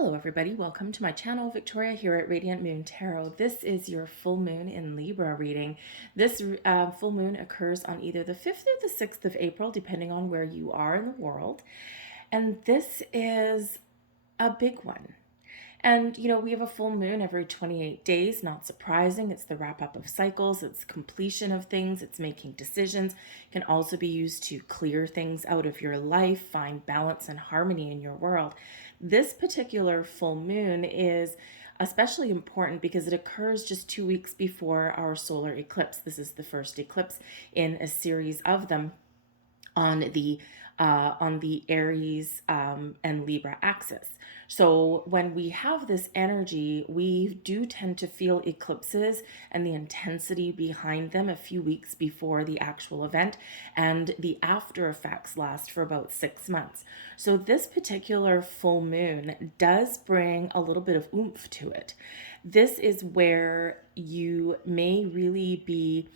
Hello everybody, welcome to my channel. Victoria here at Radiant Moon Tarot. This is your full moon in Libra reading. This full moon occurs on either the 5th or the 6th of April, depending on where you are in the world. And this is a big one. And, we have a full moon every 28 days, not surprising. It's the wrap up of cycles, it's completion of things, it's making decisions. It can also be used to clear things out of your life, find balance and harmony in your world. This particular full moon is especially important because it occurs just 2 weeks before our solar eclipse. This is the first eclipse in a series of them on the Aries and Libra axis. So when we have this energy, we do tend to feel eclipses and the intensity behind them a few weeks before the actual event, and the after effects last for about 6 months. So this particular full moon does bring a little bit of oomph to it. This is where you may really be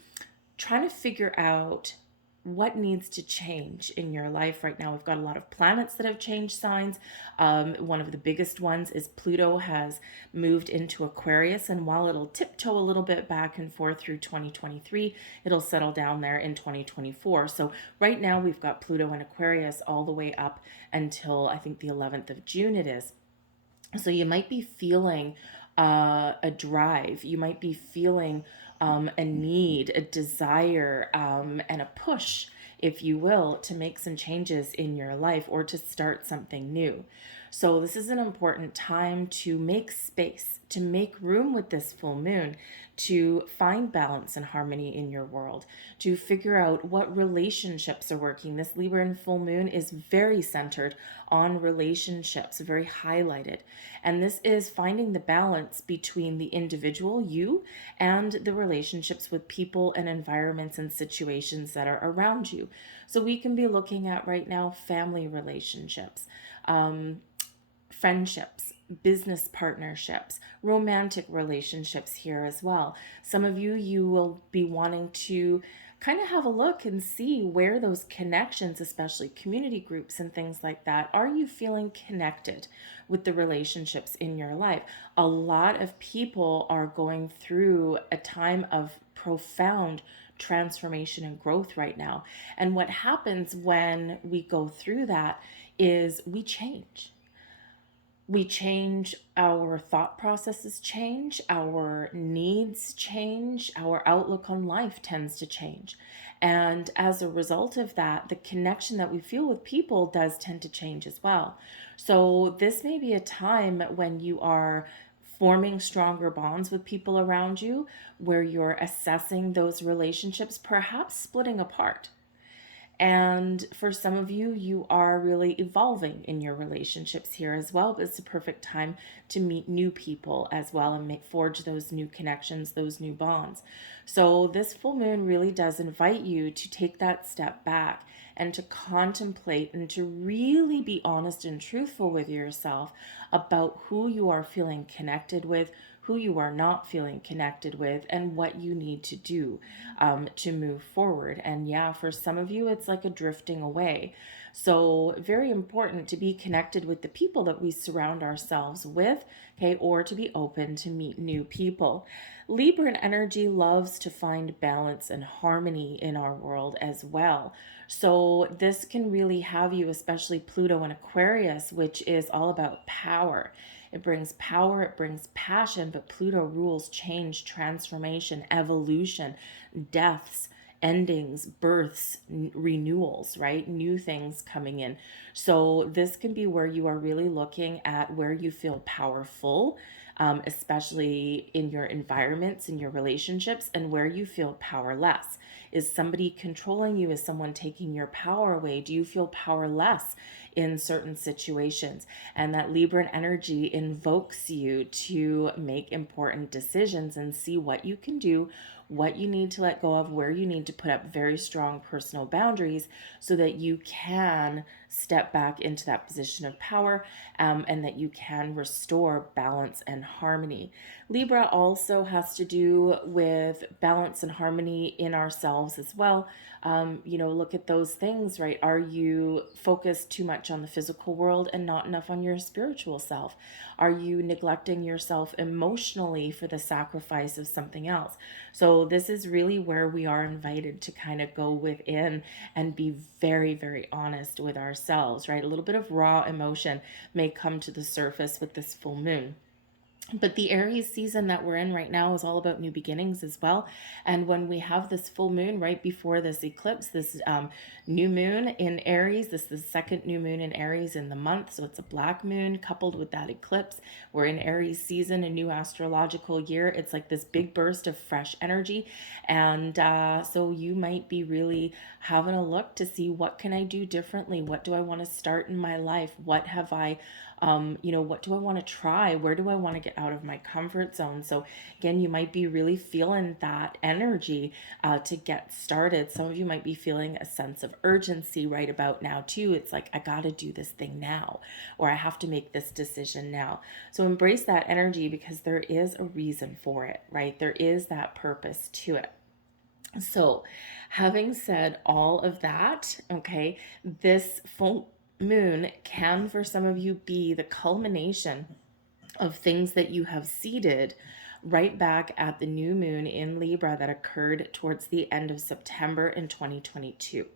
trying to figure out what needs to change in your life right now. We've got a lot of planets that have changed signs. One of the biggest ones is Pluto has moved into Aquarius, and while it'll tiptoe a little bit back and forth through 2023, it'll settle down there in 2024. So right now we've got Pluto in Aquarius all the way up until I think the 11th of June it is. So you might be feeling a drive. You might be feeling a need, a desire, and a push, if you will, to make some changes in your life or to start something new. So this is an important time to make space, to make room with this full moon, to find balance and harmony in your world, to figure out what relationships are working. This Libra full moon is very centered on relationships, very highlighted. And this is finding the balance between the individual, you, and the relationships with people and environments and situations that are around you. So we can be looking at right now family relationships, friendships, business partnerships, romantic relationships here as well. Some of you will be wanting to kind of have a look and see where those connections, especially community groups and things like that, are you feeling connected with the relationships in your life? A lot of people are going through a time of profound transformation and growth right now. And what happens when we go through that is we change. We change, our thought processes change, our needs change, our outlook on life tends to change. And as a result of that, the connection that we feel with people does tend to change as well. So this may be a time when you are forming stronger bonds with people around you, where you're assessing those relationships, perhaps splitting apart. And for some of you, you are really evolving in your relationships here as well. But it's a perfect time to meet new people as well and forge those new connections, those new bonds. So this full moon really does invite you to take that step back and to contemplate and to really be honest and truthful with yourself about who you are feeling connected with, who you are not feeling connected with, and what you need to do to move forward. And yeah, for some of you, it's like a drifting away. So very important to be connected with the people that we surround ourselves with, okay, or to be open to meet new people. Libran energy loves to find balance and harmony in our world as well. So this can really have you, especially Pluto and Aquarius, which is all about power. It brings power, it brings passion, but Pluto rules change, transformation, evolution, deaths, endings, births, renewals, right? New things coming in. So this can be where you are really looking at where you feel powerful, especially in your environments, in your relationships, and where you feel powerless. Is somebody controlling you? Is someone taking your power away? Do you feel powerless in certain situations? And that Libran energy invokes you to make important decisions and see what you can do what you need to let go of, where you need to put up very strong personal boundaries so that you can step back into that position of power, and that you can restore balance and harmony. Libra also has to do with balance and harmony in ourselves as well. Look at those things, right? Are you focused too much on the physical world and not enough on your spiritual self? Are you neglecting yourself emotionally for the sacrifice of something else? So this is really where we are invited to kind of go within and be very, very honest with ourselves, right? A little bit of raw emotion may come to the surface with this full moon. But the Aries season that we're in right now is all about new beginnings as well. And when we have this full moon right before this eclipse, this new moon in Aries, this is the second new moon in Aries in the month. So it's a black moon coupled with that eclipse. We're in Aries season, a new astrological year. It's like this big burst of fresh energy. And so you might be really having a look to see, what can I do differently? What do I want to start in my life? What have I what do I want to try? Where do I want to get out of my comfort zone? So again, you might be really feeling that energy to get started. Some of you might be feeling a sense of urgency right about now too. It's like, I got to do this thing now, or I have to make this decision now. So embrace that energy, because there is a reason for it, right? There is that purpose to it. So having said all of that, okay, this full moon can, for some of you, be the culmination of things that you have seeded right back at the new moon in Libra that occurred towards the end of September in 2022.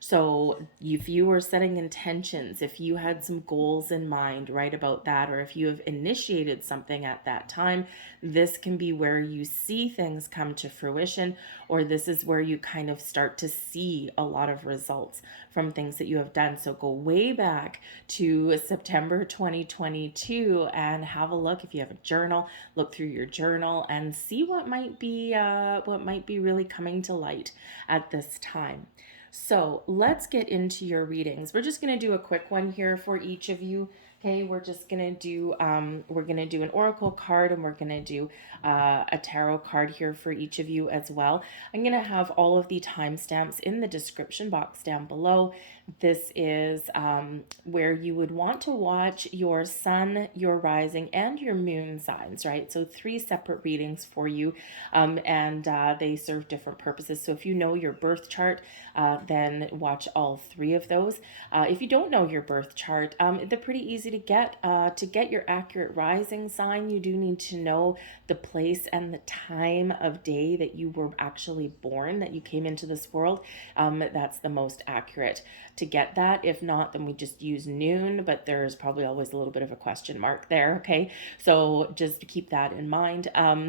So if you were setting intentions, if you had some goals in mind right about that, or if you have initiated something at that time, this can be where you see things come to fruition, or this is where you kind of start to see a lot of results from things that you have done. So go way back to September 2022 and have a look. If you have a journal, look through your journal and see what might be really coming to light at this time. So let's get into your readings. We're just going to do a quick one here for each of you. Okay, we're just going to do an oracle card, and we're going to do a tarot card here for each of you as well. I'm going to have all of the timestamps in the description box down below. This is where you would want to watch your sun, your rising, and your moon signs, right? So 3 separate readings for you, and they serve different purposes. So if you know your birth chart, then watch all 3 of those. If you don't know your birth chart, they're pretty easy to get. To get your accurate rising sign, you do need to know the place and the time of day that you were actually born, that you came into this world. That's the most accurate to get that. If not, then we just use noon, but there's probably always a little bit of a question mark there, okay? So just keep that in mind.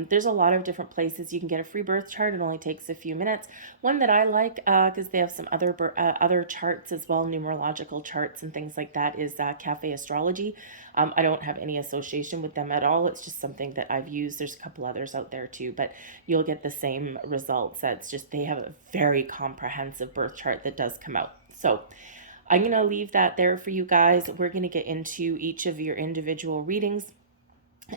There's a lot of different places you can get a free birth chart. It only takes a few minutes. One that I like, because they have some other charts as well, numerological charts and things like that, is Cafe Astrology. I don't have any association with them at all. It's just something that I've used. There's a couple others out there too, but you'll get the same results. That's just, they have a very comprehensive birth chart that does come out. So I'm going to leave that there for you guys. We're going to get into each of your individual readings,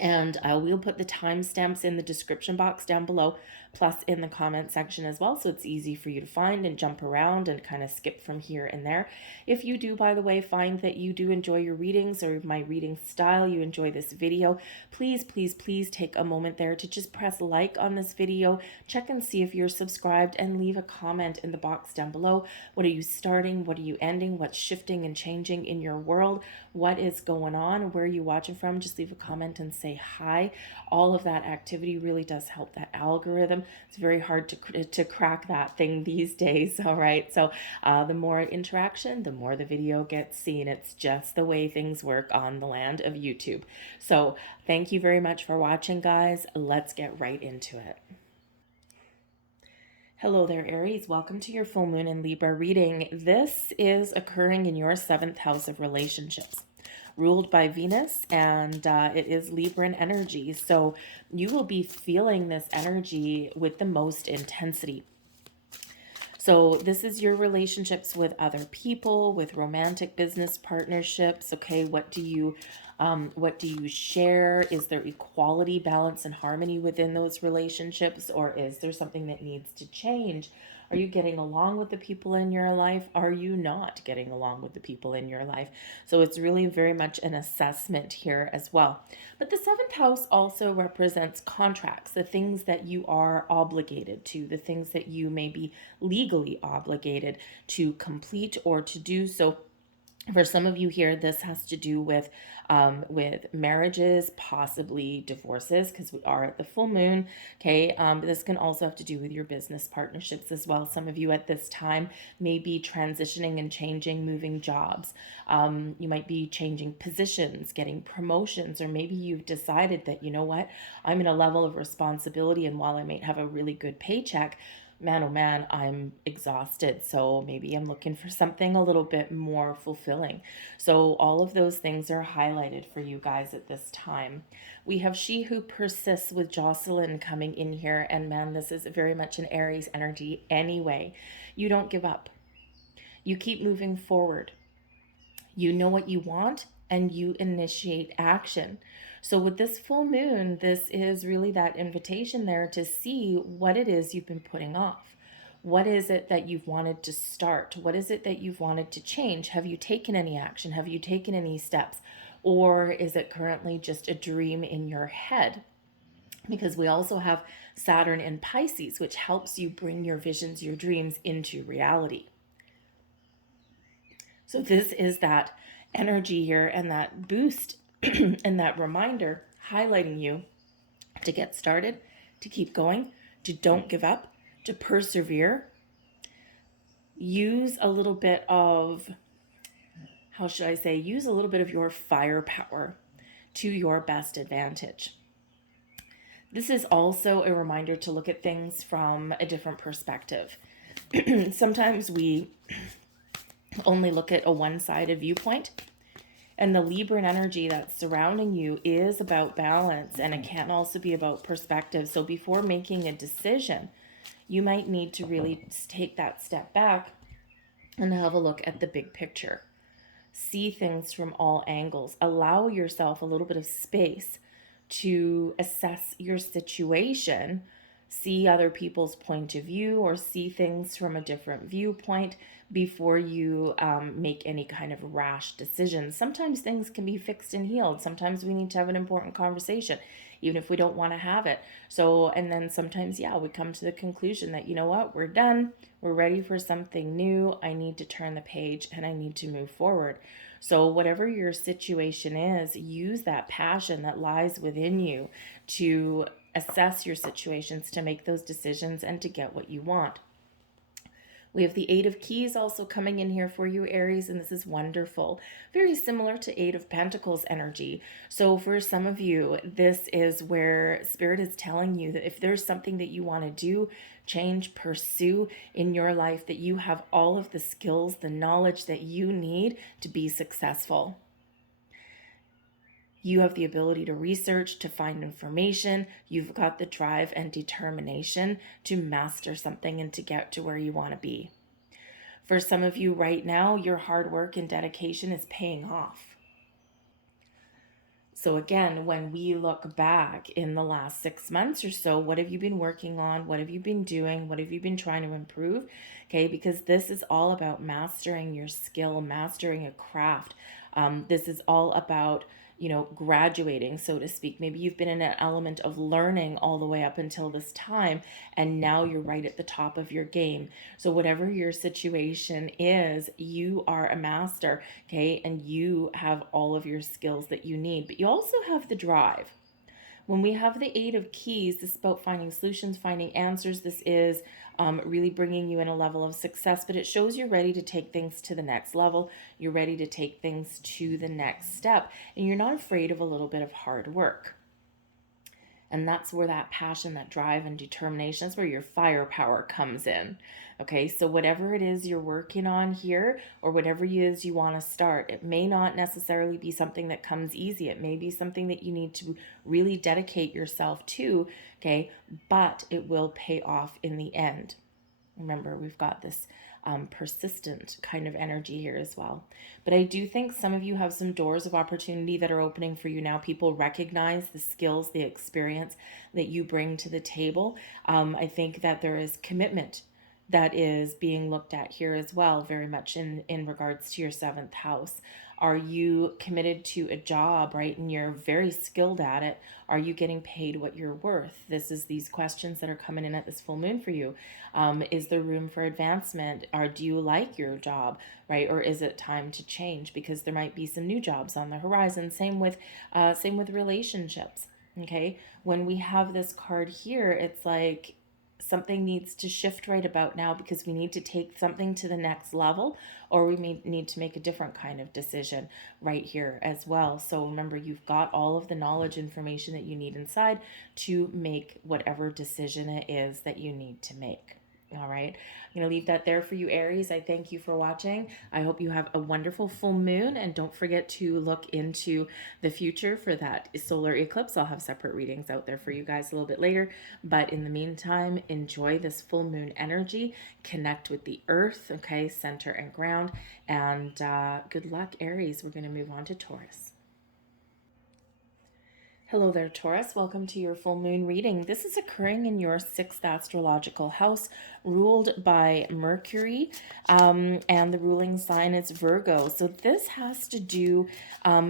and we'll put the timestamps in the description box down below, plus in the comment section as well, so it's easy for you to find and jump around and kind of skip from here and there. If you do, by the way, find that you do enjoy your readings or my reading style, you enjoy this video, please, please, please take a moment there to just press like on this video, check and see if you're subscribed, and leave a comment in the box down below. What are you starting? What are you ending? What's shifting and changing in your world? What is going on? Where are you watching from? Just leave a comment and say hi. All of that activity really does help that algorithm. It's very hard to crack that thing these days. All right, so the more interaction, the more the video gets seen. It's just the way things work on the land of YouTube. So thank you very much for watching, guys. Let's get right into it. Hello there, Aries. Welcome to your full moon in Libra reading. This is occurring in your 7th house of relationships, ruled by Venus, and it is Libran energy. So you will be feeling this energy with the most intensity. So this is your relationships with other people, with romantic business partnerships. Okay, what do you share? Is there equality, balance, and harmony within those relationships, or is there something that needs to change? Are you getting along with the people in your life? Are you not getting along with the people in your life? So it's really very much an assessment here as well. But the seventh house also represents contracts, the things that you are obligated to, the things that you may be legally obligated to complete or to do. So for some of you here, this has to do with marriages, possibly divorces, because we are at the full moon. Okay, this can also have to do with your business partnerships as well. Some of you at this time may be transitioning and changing, moving jobs. You might be changing positions, getting promotions, or maybe you've decided that, you know what, I'm in a level of responsibility, and while I might have a really good paycheck, man, oh man, I'm exhausted. So maybe I'm looking for something a little bit more fulfilling. So all of those things are highlighted for you guys at this time. We have She Who Persists with Jocelyn coming in here. And man, this is very much an Aries energy anyway. You don't give up. You keep moving forward. You know what you want and you initiate action. So with this full moon, this is really that invitation there to see what it is you've been putting off. What is it that you've wanted to start? What is it that you've wanted to change? Have you taken any action? Have you taken any steps? Or is it currently just a dream in your head? Because we also have Saturn in Pisces, which helps you bring your visions, your dreams into reality. So this is that energy here and that boost and that reminder highlighting you to get started, to keep going, to don't give up, to persevere. Use a little bit of, how should I say, use a little bit of your firepower to your best advantage. This is also a reminder to look at things from a different perspective. Sometimes we only look at a one-sided viewpoint, and the Libran energy that's surrounding you is about balance, and it can also be about perspective. So before making a decision, you might need to really take that step back and have a look at the big picture. See things from all angles. Allow yourself a little bit of space to assess your situation, see other people's point of view, or see things from a different viewpoint before you make any kind of rash decisions. Sometimes things can be fixed and healed. Sometimes we need to have an important conversation, even if we don't want to have it. So, and then sometimes, yeah, we come to the conclusion that, you know what, we're done. We're ready for something new. I need to turn the page and I need to move forward. So whatever your situation is, use that passion that lies within you to assess your situations, to make those decisions, and to get what you want. We have the Eight of Keys also coming in here for you, Aries, and this is wonderful. Very similar to Eight of Pentacles energy. So for some of you, this is where Spirit is telling you that if there's something that you want to do, change, pursue in your life, that you have all of the skills, the knowledge that you need to be successful. You have the ability to research, to find information. You've got the drive and determination to master something and to get to where you want to be. For some of you right now, your hard work and dedication is paying off. So again, when we look back in the last 6 months or so, what have you been working on? What have you been doing? What have you been trying to improve? Okay, because this is all about mastering your skill, mastering a craft. This is all about, you know, graduating, so to speak. Maybe you've been in an element of learning all the way up until this time, and now you're right at the top of your game. So whatever your situation is, you are a master, okay? And you have all of your skills that you need, but you also have the drive. When we have the Eight of Keys, this is about finding solutions, finding answers. This is really bringing you in a level of success, but it shows you're ready to take things to the next level. You're ready to take things to the next step, and you're not afraid of a little bit of hard work. And that's where that passion, that drive and determination, that's where your firepower comes in. Okay, so whatever it is you're working on here, or whatever it is you want to start, it may not necessarily be something that comes easy. It may be something that you need to really dedicate yourself to, okay, but it will pay off in the end. Remember, we've got this persistent kind of energy here as well. But I do think some of you have some doors of opportunity that are opening for you now. People recognize the skills, the experience that you bring to the table. I think that there is commitment that is being looked at here as well, very much in regards to your seventh house. Are you committed to a job, right? And you're very skilled at it. Are you getting paid what you're worth? This is these questions that are coming in at this full moon for you. Is there room for advancement? Or do you like your job, right? Or is it time to change? Because there might be some new jobs on the horizon. Same with relationships. Okay, when we have this card here, it's like something needs to shift right about now because we need to take something to the next level, or we may need to make a different kind of decision right here as well. So remember, you've got all of the knowledge, information that you need inside to make whatever decision it is that you need to make. All right, I'm going to leave that there for you, Aries. I thank you for watching. I hope you have a wonderful full moon, and don't forget to look into the future for that solar eclipse. I'll have separate readings out there for you guys a little bit later, but in the meantime, enjoy this full moon energy, connect with the earth, okay, center and ground, and good luck, Aries. We're going to move on to Taurus. Hello there, Taurus. Welcome to your full moon reading. This is occurring in your sixth astrological house, ruled by Mercury, and the ruling sign is Virgo. So this has to do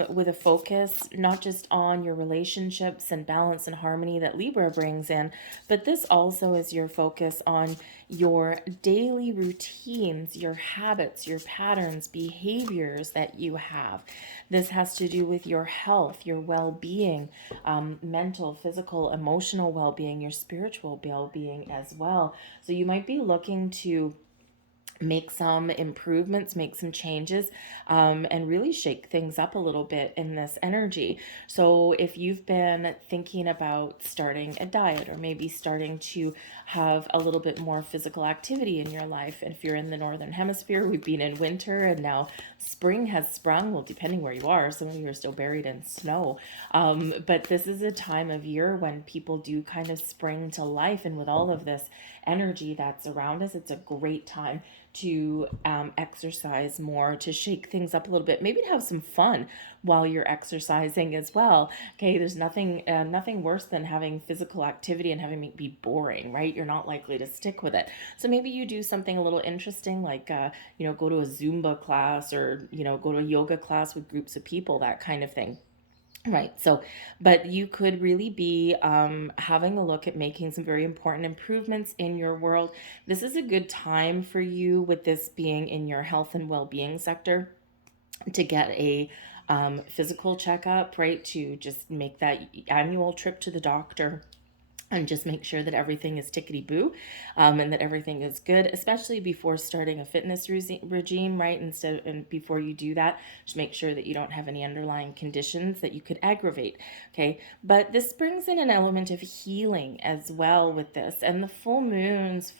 with a focus not just on your relationships and balance and harmony that Libra brings in, but this also is your focus on your daily routines, your habits, your patterns, behaviors that you have. This has to do with your health, your well-being, mental, physical, emotional well-being, your spiritual well-being as well. So you might be looking to make some improvements, make some changes, and really shake things up a little bit in this energy. So if you've been thinking about starting a diet, or maybe starting to have a little bit more physical activity in your life, and if you're in the northern hemisphere, we've been in winter and now spring has sprung. Well, depending where you are, some of you are still buried in snow, but this is a time of year when people do kind of spring to life, and with all of this energy that's around us, it's a great time to exercise more, to shake things up a little bit, maybe to have some fun while you're exercising as well. Okay, there's nothing worse than having physical activity and having it be boring, right? You're not likely to stick with it. So maybe you do something a little interesting, like go to a Zumba class, or go to a yoga class with groups of people, that kind of thing. Right. So, but you could really be having a look at making some very important improvements in your world. This is a good time for you, with this being in your health and well-being sector, to get a physical checkup, right? To just make that annual trip to the doctor and just make sure that everything is tickety-boo, and that everything is good, especially before starting a fitness regime, right? And before you do that, just make sure that you don't have any underlying conditions that you could aggravate, okay? But this brings in an element of healing as well with this. And the full moons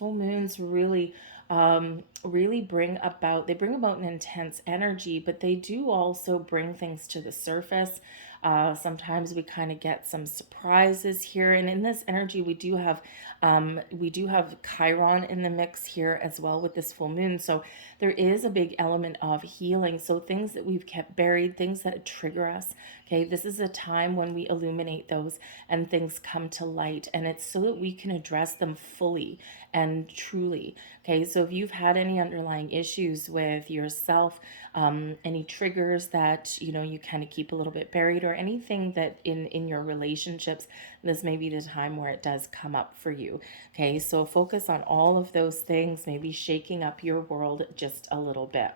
really bring about an intense energy, but they do also bring things to the surface. Sometimes we kind of get some surprises here, and in this energy, we do have Chiron in the mix here as well with this full moon. So there is a big element of healing. So things that we've kept buried, things that trigger us. Okay, this is a time when we illuminate those and things come to light, and it's so that we can address them fully and truly. Okay, so if you've had any underlying issues with yourself, any triggers that you kind of keep a little bit buried, or anything that in your relationships, this may be the time where it does come up for you. Okay, so focus on all of those things, maybe shaking up your world just a little bit.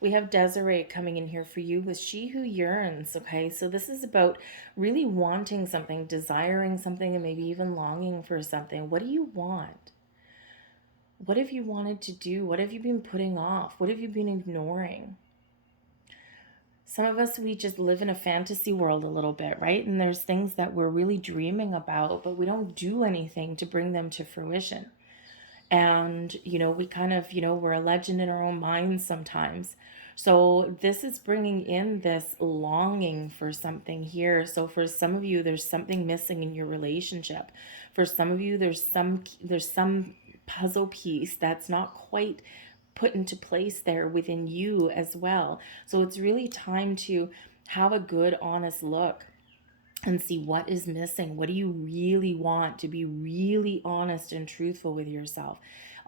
We have Desiree coming in here for you with She Who Yearns. Okay, so this is about really wanting something, desiring something, and maybe even longing for something. What do you want? What have you wanted to do? What have you been putting off? What have you been ignoring? Some of us, we just live in a fantasy world a little bit, right? And there's things that we're really dreaming about, but we don't do anything to bring them to fruition. And, we kind of, we're a legend in our own minds sometimes. So this is bringing in this longing for something here. So for some of you, there's something missing in your relationship. For some of you, there's some puzzle piece that's not quite put into place there within you as well. So it's really time to have a good, honest look and see what is missing. What do you really want? To be really honest and truthful with yourself.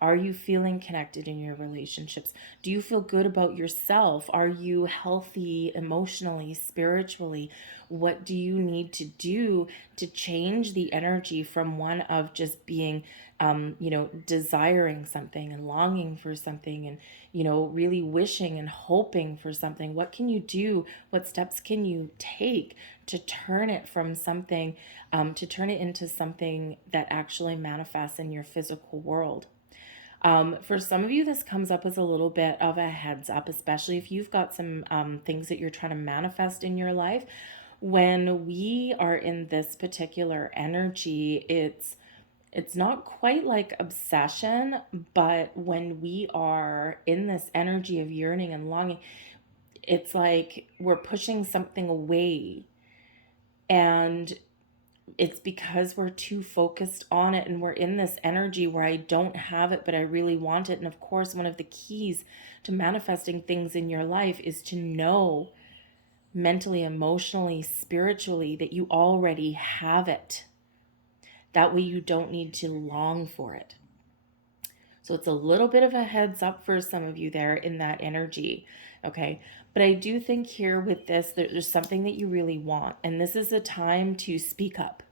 Are you feeling connected in your relationships? Do you feel good about yourself? Are you healthy emotionally, spiritually? What do you need to do to change the energy from one of just being, desiring something and longing for something and, really wishing and hoping for something? What can you do? What steps can you take to turn it from something, to turn it into something that actually manifests in your physical world? For some of you, this comes up as a little bit of a heads up, especially if you've got some things that you're trying to manifest in your life. When we are in this particular energy, it's not quite like obsession, but when we are in this energy of yearning and longing, it's like we're pushing something away, and it's because we're too focused on it, and we're in this energy where I don't have it, but I really want it. And of course, one of the keys to manifesting things in your life is to know mentally, emotionally, spiritually that you already have it. That way you don't need to long for it. So it's a little bit of a heads up for some of you there in that energy, okay? But I do think here with this, there's something that you really want, and this is a time to speak up.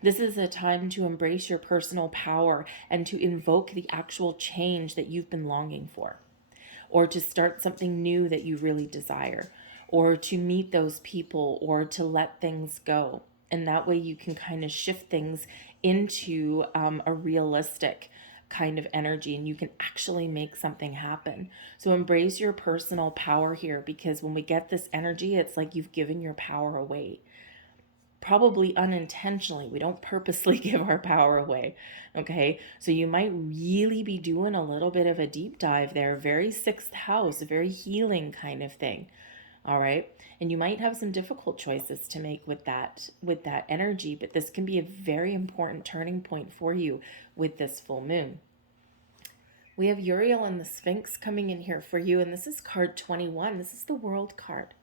This is a time to embrace your personal power and to invoke the actual change that you've been longing for, or to start something new that you really desire, or to meet those people, or to let things go. And that way you can kind of shift things into a realistic kind of energy, and you can actually make something happen. So embrace your personal power here, because when we get this energy, it's like you've given your power away. Probably unintentionally. We don't purposely give our power away. Okay. So you might really be doing a little bit of a deep dive there. Very sixth house, very healing kind of thing. All right. And you might have some difficult choices to make with that energy, but this can be a very important turning point for you with this full moon. We have Uriel and the Sphinx coming in here for you, and this is card 21. This is the World card.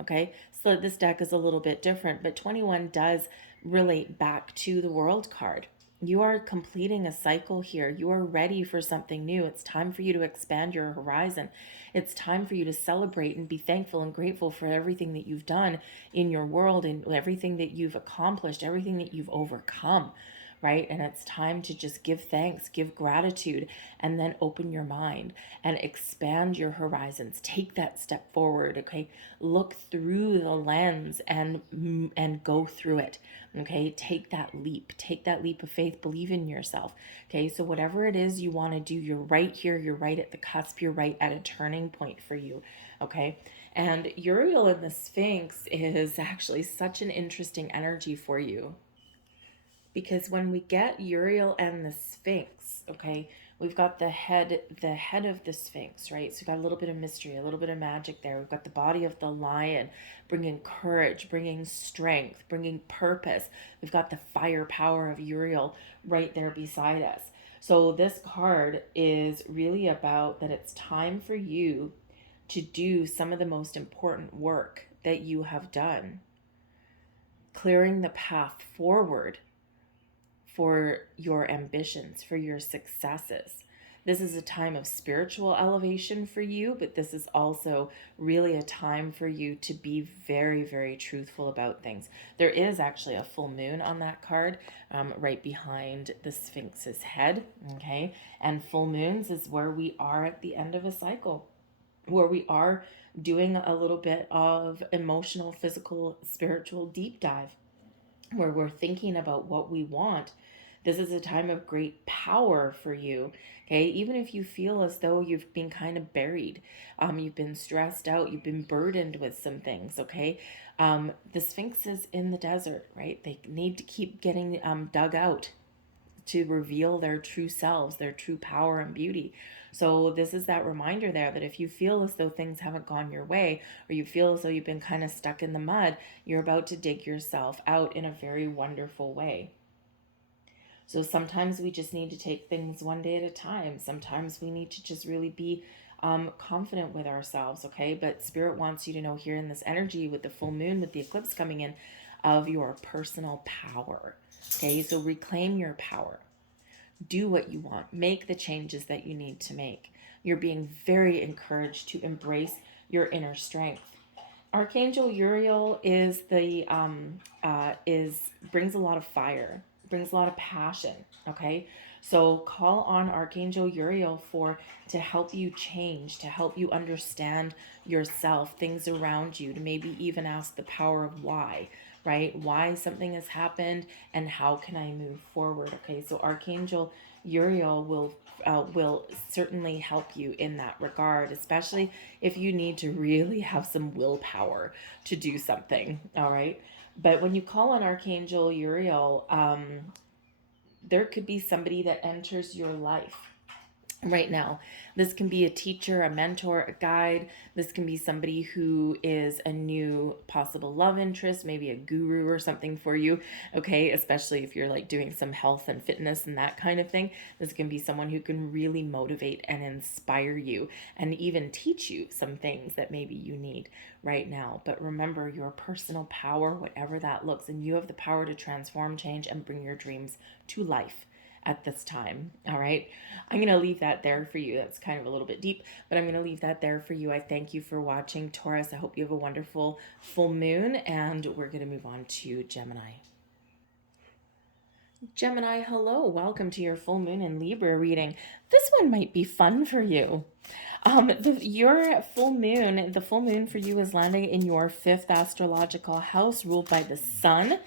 Okay, so this deck is a little bit different, but 21 does relate back to the World card. You are completing a cycle here. You are ready for something new. It's time for you to expand your horizon. It's time for you to celebrate and be thankful and grateful for everything that you've done in your world and everything that you've accomplished, everything that you've overcome. Right? And it's time to just give thanks, give gratitude, and then open your mind and expand your horizons. Take that step forward, okay? Look through the lens and go through it, okay? Take that leap of faith, believe in yourself, okay? So whatever it is you want to do, you're right here, you're right at the cusp, you're right at a turning point for you, okay? And Uriel in the Sphinx is actually such an interesting energy for you. Because when we get Uriel and the Sphinx, okay, we've got the head of the Sphinx, right? So we've got a little bit of mystery, a little bit of magic there. We've got the body of the lion, bringing courage, bringing strength, bringing purpose. We've got the fire power of Uriel right there beside us. So this card is really about that it's time for you to do some of the most important work that you have done, clearing the path forward for your ambitions, for your successes. This is a time of spiritual elevation for you, but this is also really a time for you to be very, very truthful about things. There is actually a full moon on that card, right behind the Sphinx's head, okay? And full moons is where we are at the end of a cycle, where we are doing a little bit of emotional, physical, spiritual deep dive, where we're thinking about what we want. This is a time of great power for you, okay? Even if you feel as though you've been kind of buried, you've been stressed out, you've been burdened with some things, okay? The Sphinx is in the desert, right? They need to keep getting dug out to reveal their true selves, their true power and beauty. So this is that reminder there that if you feel as though things haven't gone your way, or you feel as though you've been kind of stuck in the mud, you're about to dig yourself out in a very wonderful way. So sometimes we just need to take things one day at a time. Sometimes we need to just really be confident with ourselves, okay? But Spirit wants you to know here in this energy with the full moon, with the eclipse coming in, of your personal power, okay? So reclaim your power. Do what you want. Make the changes that you need to make. You're being very encouraged to embrace your inner strength. Archangel Uriel is the brings a lot of fire, brings a lot of passion. Okay, so call on Archangel Uriel to help you change, to help you understand yourself, things around you, to maybe even ask the power of why, right? Why something has happened and how can I move forward? Okay, so Archangel Uriel will certainly help you in that regard, especially if you need to really have some willpower to do something. All right. But when you call on Archangel Uriel, there could be somebody that enters your life right now. This can be a teacher, a mentor, a guide. This can be somebody who is a new possible love interest, maybe a guru or something for you, okay? Especially if you're like doing some health and fitness and that kind of thing. This can be someone who can really motivate and inspire you and even teach you some things that maybe you need right now. But remember your personal power, whatever that looks, and you have the power to transform, change, and bring your dreams to life at this time. All right. I'm going to leave that there for you. That's kind of a little bit deep, but I'm going to leave that there for you. I thank you for watching, Taurus. I hope you have a wonderful full moon, and we're going to move on to Gemini. Gemini, hello. Welcome to your full moon and Libra reading. This one might be fun for you. Your full moon, the full moon for you is landing in your 5th astrological house ruled by the sun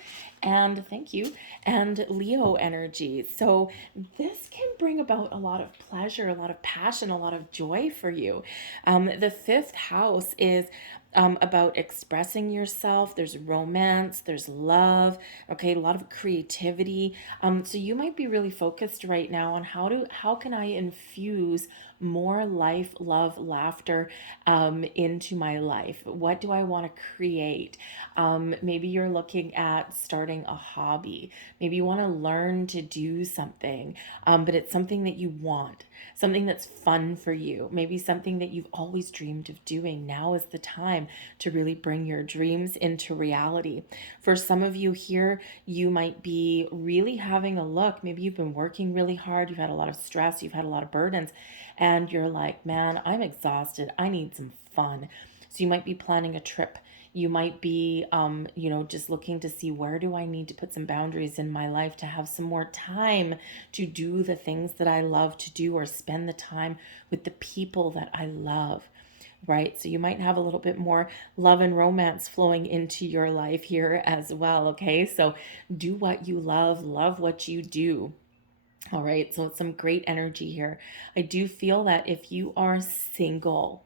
and thank you, and Leo energy. So this can bring about a lot of pleasure, a lot of passion, a lot of joy for you. The 5th house is about expressing yourself. There's romance, there's love, okay, a lot of creativity. So you might be really focused right now on how can I infuse more life, love, laughter into my life? What do I want to create? Maybe you're looking at starting a hobby. Maybe you want to learn to do something, but it's something that you want, something that's fun for you, maybe something that you've always dreamed of doing. Now is the time to really bring your dreams into reality. For some of you here, you might be really having a look. Maybe you've been working really hard, you've had a lot of stress, you've had a lot of burdens, and you're like, man, I'm exhausted. I need some fun. So you might be planning a trip. You might be, just looking to see where do I need to put some boundaries in my life to have some more time to do the things that I love to do or spend the time with the people that I love. Right? So you might have a little bit more love and romance flowing into your life here as well. Okay. So do what you love what you do. All right. So it's some great energy here. I do feel that if you are single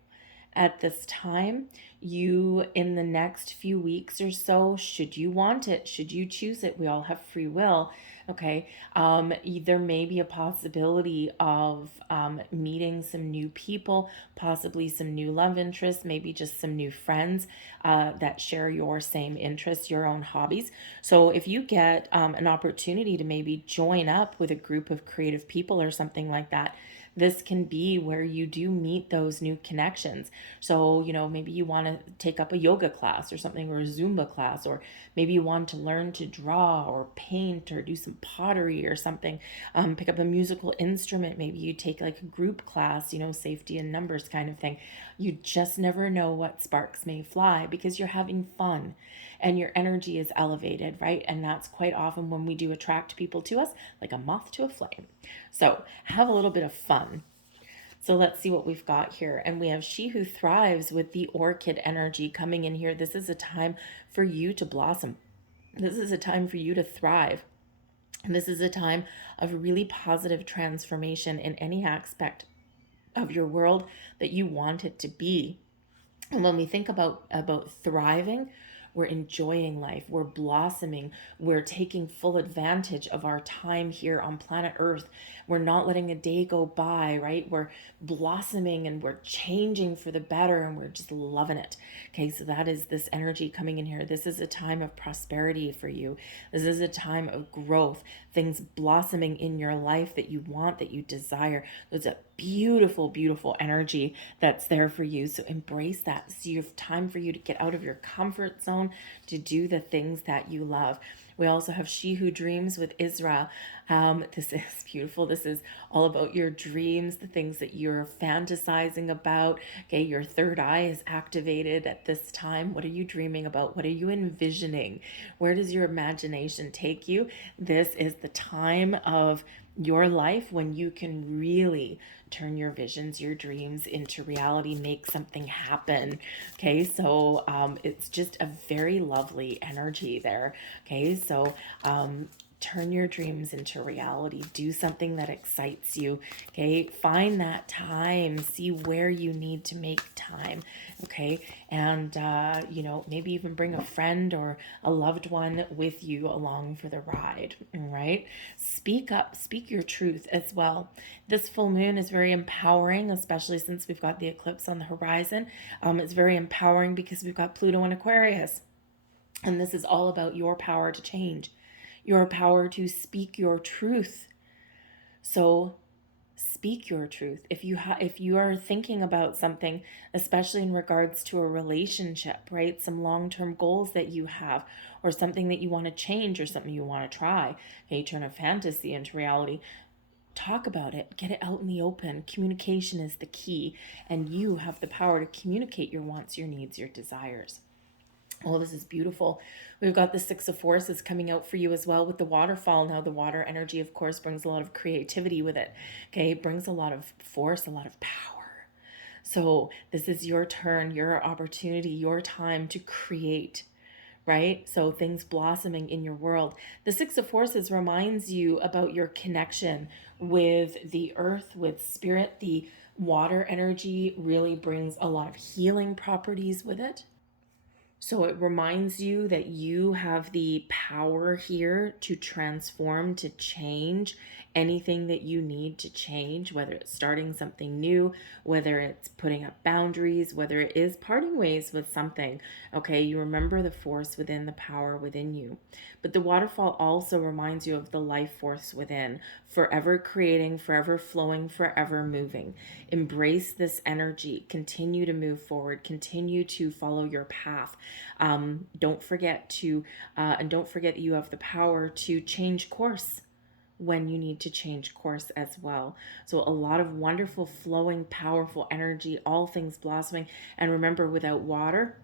at this time, you in the next few weeks or so, should you want it, should you choose it, we all have free will, okay, there may be a possibility of meeting some new people, possibly some new love interests, maybe just some new friends that share your same interests, your own hobbies. So if you get an opportunity to maybe join up with a group of creative people or something like that, this can be where you do meet those new connections. So, maybe you want to take up a yoga class or something, or a Zumba class, or maybe you want to learn to draw or paint or do some pottery or something, pick up a musical instrument. Maybe you take like a group class, safety in numbers kind of thing. You just never know what sparks may fly because you're having fun and your energy is elevated, right? And that's quite often when we do attract people to us like a moth to a flame. So have a little bit of fun. So let's see what we've got here. And we have She Who Thrives with the orchid energy coming in here. This is a time for you to blossom. This is a time for you to thrive. And this is a time of really positive transformation in any aspect of your world that you want it to be. And when we think about thriving, we're enjoying life, we're blossoming, we're taking full advantage of our time here on planet Earth. We're not letting a day go by, right? We're blossoming and we're changing for the better and we're just loving it. Okay, so that is this energy coming in here. This is a time of prosperity for you. This is a time of growth, things blossoming in your life that you want, that you desire. There's a beautiful, beautiful energy that's there for you. So embrace that. So you have time for you to get out of your comfort zone, to do the things that you love. We also have She Who Dreams with Israel. This is beautiful. This is all about your dreams, the things that you're fantasizing about. Okay, your third eye is activated at this time. What are you dreaming about? What are you envisioning? Where does your imagination take you? This is the time of your life when you can really turn your visions, your dreams into reality, make something happen. Okay, so it's just a very lovely energy there. Okay, so turn your dreams into reality. Do something that excites you. Okay, find that time. See where you need to make time. Okay, and maybe even bring a friend or a loved one with you along for the ride. All right, speak up, speak your truth as well. This full moon is very empowering, especially since we've got the eclipse on the horizon. It's very empowering because we've got Pluto in Aquarius, and this is all about your power to change, your power to speak your truth. So speak your truth. If you are thinking about something, especially in regards to a relationship, right? Some long-term goals that you have, or something that you want to change, or something you want to try. Okay, turn a fantasy into reality. Talk about it. Get it out in the open. Communication is the key, and you have the power to communicate your wants, your needs, your desires. Oh, this is beautiful. We've got the Six of Forces coming out for you as well with the waterfall. Now, the water energy, of course, brings a lot of creativity with it. Okay, it brings a lot of force, a lot of power. So this is your turn, your opportunity, your time to create, right? So things blossoming in your world. The Six of Forces reminds you about your connection with the earth, with spirit. The water energy really brings a lot of healing properties with it. So it reminds you that you have the power here to transform, to change anything that you need to change, whether it's starting something new, whether it's putting up boundaries, whether it is parting ways with something. Okay, you remember the force within, the power within you. But the waterfall also reminds you of the life force within, forever creating, forever flowing, forever moving. Embrace this energy. Continue to move forward. Continue to follow your path. Don't forget that you have the power to change course when you need to change course as well. So a lot of wonderful, flowing, powerful energy, all things blossoming. And remember, without water,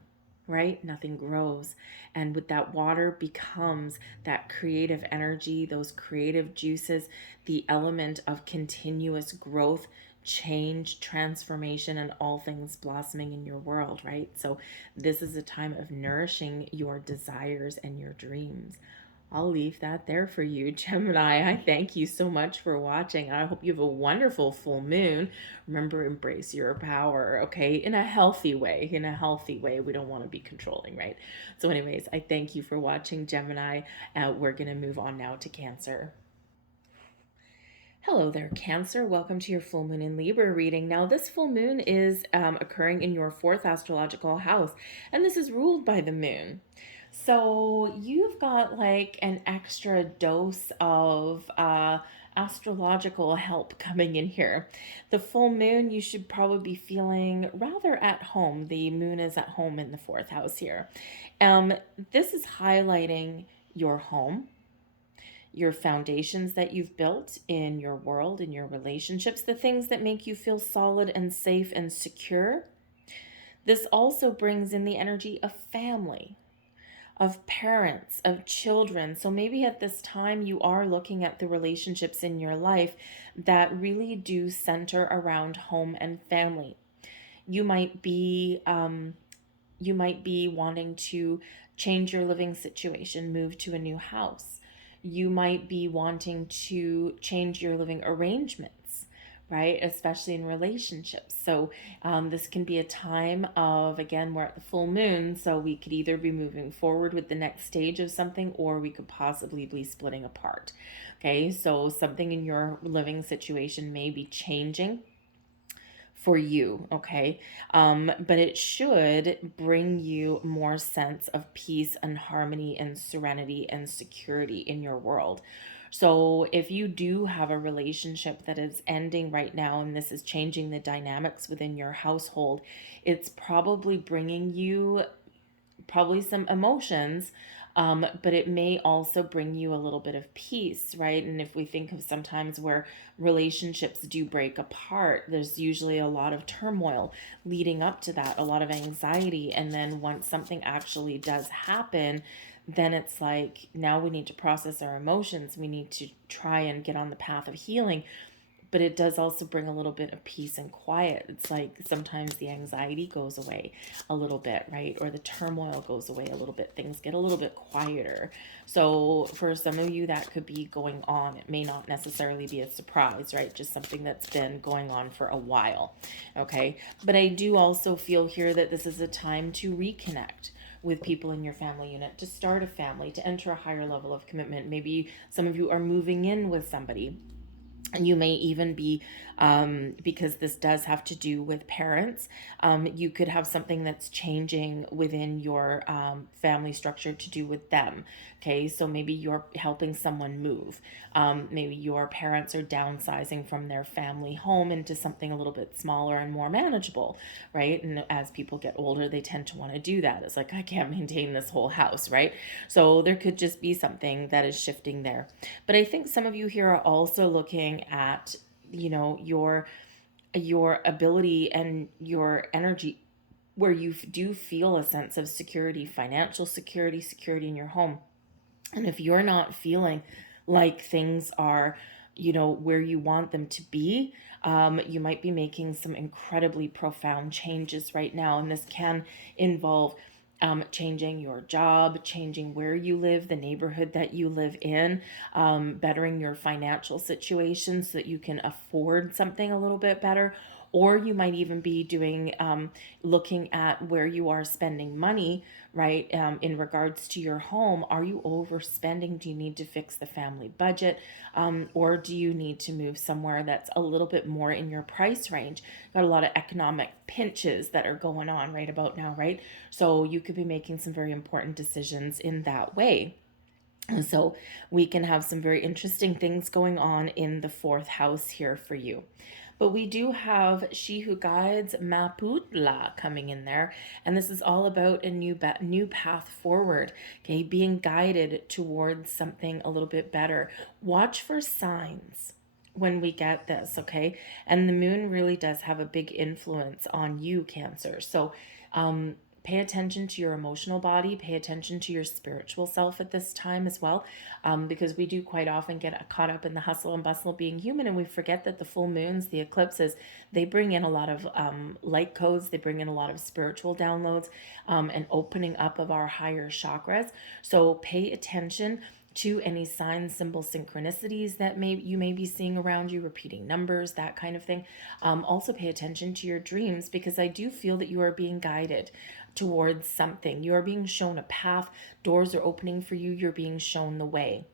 right, nothing grows. And with that, water becomes that creative energy, those creative juices, the element of continuous growth, change, transformation, and all things blossoming in your world, right? So this is a time of nourishing your desires and your dreams. I'll leave that there for you, Gemini. I thank you so much for watching. I hope you have a wonderful full moon. Remember, embrace your power, okay? In a healthy way. In a healthy way. We don't want to be controlling, right? So anyways, I thank you for watching, Gemini. We're going to move on now to Cancer. Hello there, Cancer. Welcome to your full moon in Libra reading. Now, this full moon is occurring in your fourth astrological house, and this is ruled by the moon. So you've got like an extra dose of astrological help coming in here. The full moon, you should probably be feeling rather at home. The moon is at home in the fourth house here. This is highlighting your home, your foundations that you've built in your world, in your relationships, the things that make you feel solid and safe and secure. This also brings in the energy of family, of parents, of children. So maybe at this time you are looking at the relationships in your life that really do center around home and family. You might be wanting to change your living situation, move to a new house. You might be wanting to change your living arrangements, right? Especially in relationships. So this can be a time of, again, we're at the full moon, so we could either be moving forward with the next stage of something, or we could possibly be splitting apart. Okay, so something in your living situation may be changing for you, okay? But it should bring you more sense of peace and harmony and serenity and security in your world. So if you do have a relationship that is ending right now and this is changing the dynamics within your household, it's probably bringing you probably some emotions, but it may also bring you a little bit of peace, right? And if we think of sometimes where relationships do break apart, there's usually a lot of turmoil leading up to that, a lot of anxiety. And then once something actually does happen, then it's like now we need to process our emotions. We need to try and get on the path of healing, but it does also bring a little bit of peace and quiet. It's like sometimes the anxiety goes away a little bit, right? Or the turmoil goes away a little bit. Things get a little bit quieter. So for some of you, that could be going on. It may not necessarily be a surprise, right? Just something that's been going on for a while, okay? But I do also feel here that this is a time to reconnect with people in your family unit, to start a family, to enter a higher level of commitment. Maybe some of you are moving in with somebody. And you may even be, because this does have to do with parents, you could have something that's changing within your family structure to do with them. Okay, so maybe you're helping someone move. Maybe your parents are downsizing from their family home into something a little bit smaller and more manageable, right? And as people get older, they tend to want to do that. It's like, I can't maintain this whole house, right? So there could just be something that is shifting there. But I think some of you here are also looking at, your ability and your energy, where you do feel a sense of security, financial security, security in your home. And if you're not feeling like things are, where you want them to be, you might be making some incredibly profound changes right now. And this can involve changing your job, changing where you live, the neighborhood that you live in, bettering your financial situation so that you can afford something a little bit better. Or you might even be doing, looking at where you are spending money, right? In regards to your home, are you overspending? Do you need to fix the family budget? Or do you need to move somewhere that's a little bit more in your price range? Got a lot of economic pinches that are going on right about now, right? So you could be making some very important decisions in that way. And so we can have some very interesting things going on in the fourth house here for you. But we do have She Who Guides Maputla coming in there. And this is all about a new path forward, okay? Being guided towards something a little bit better. Watch for signs when we get this, okay? And the moon really does have a big influence on you, Cancer. So pay attention to your emotional body, pay attention to your spiritual self at this time as well, because we do quite often get caught up in the hustle and bustle of being human, and we forget that the full moons, the eclipses, they bring in a lot of light codes, they bring in a lot of spiritual downloads, and opening up of our higher chakras. So pay attention to any signs, symbols, synchronicities that you may be seeing around you, repeating numbers, that kind of thing. Also pay attention to your dreams, because I do feel that you are being guided towards something. You are being shown a path. Doors are opening for you. You're being shown the way.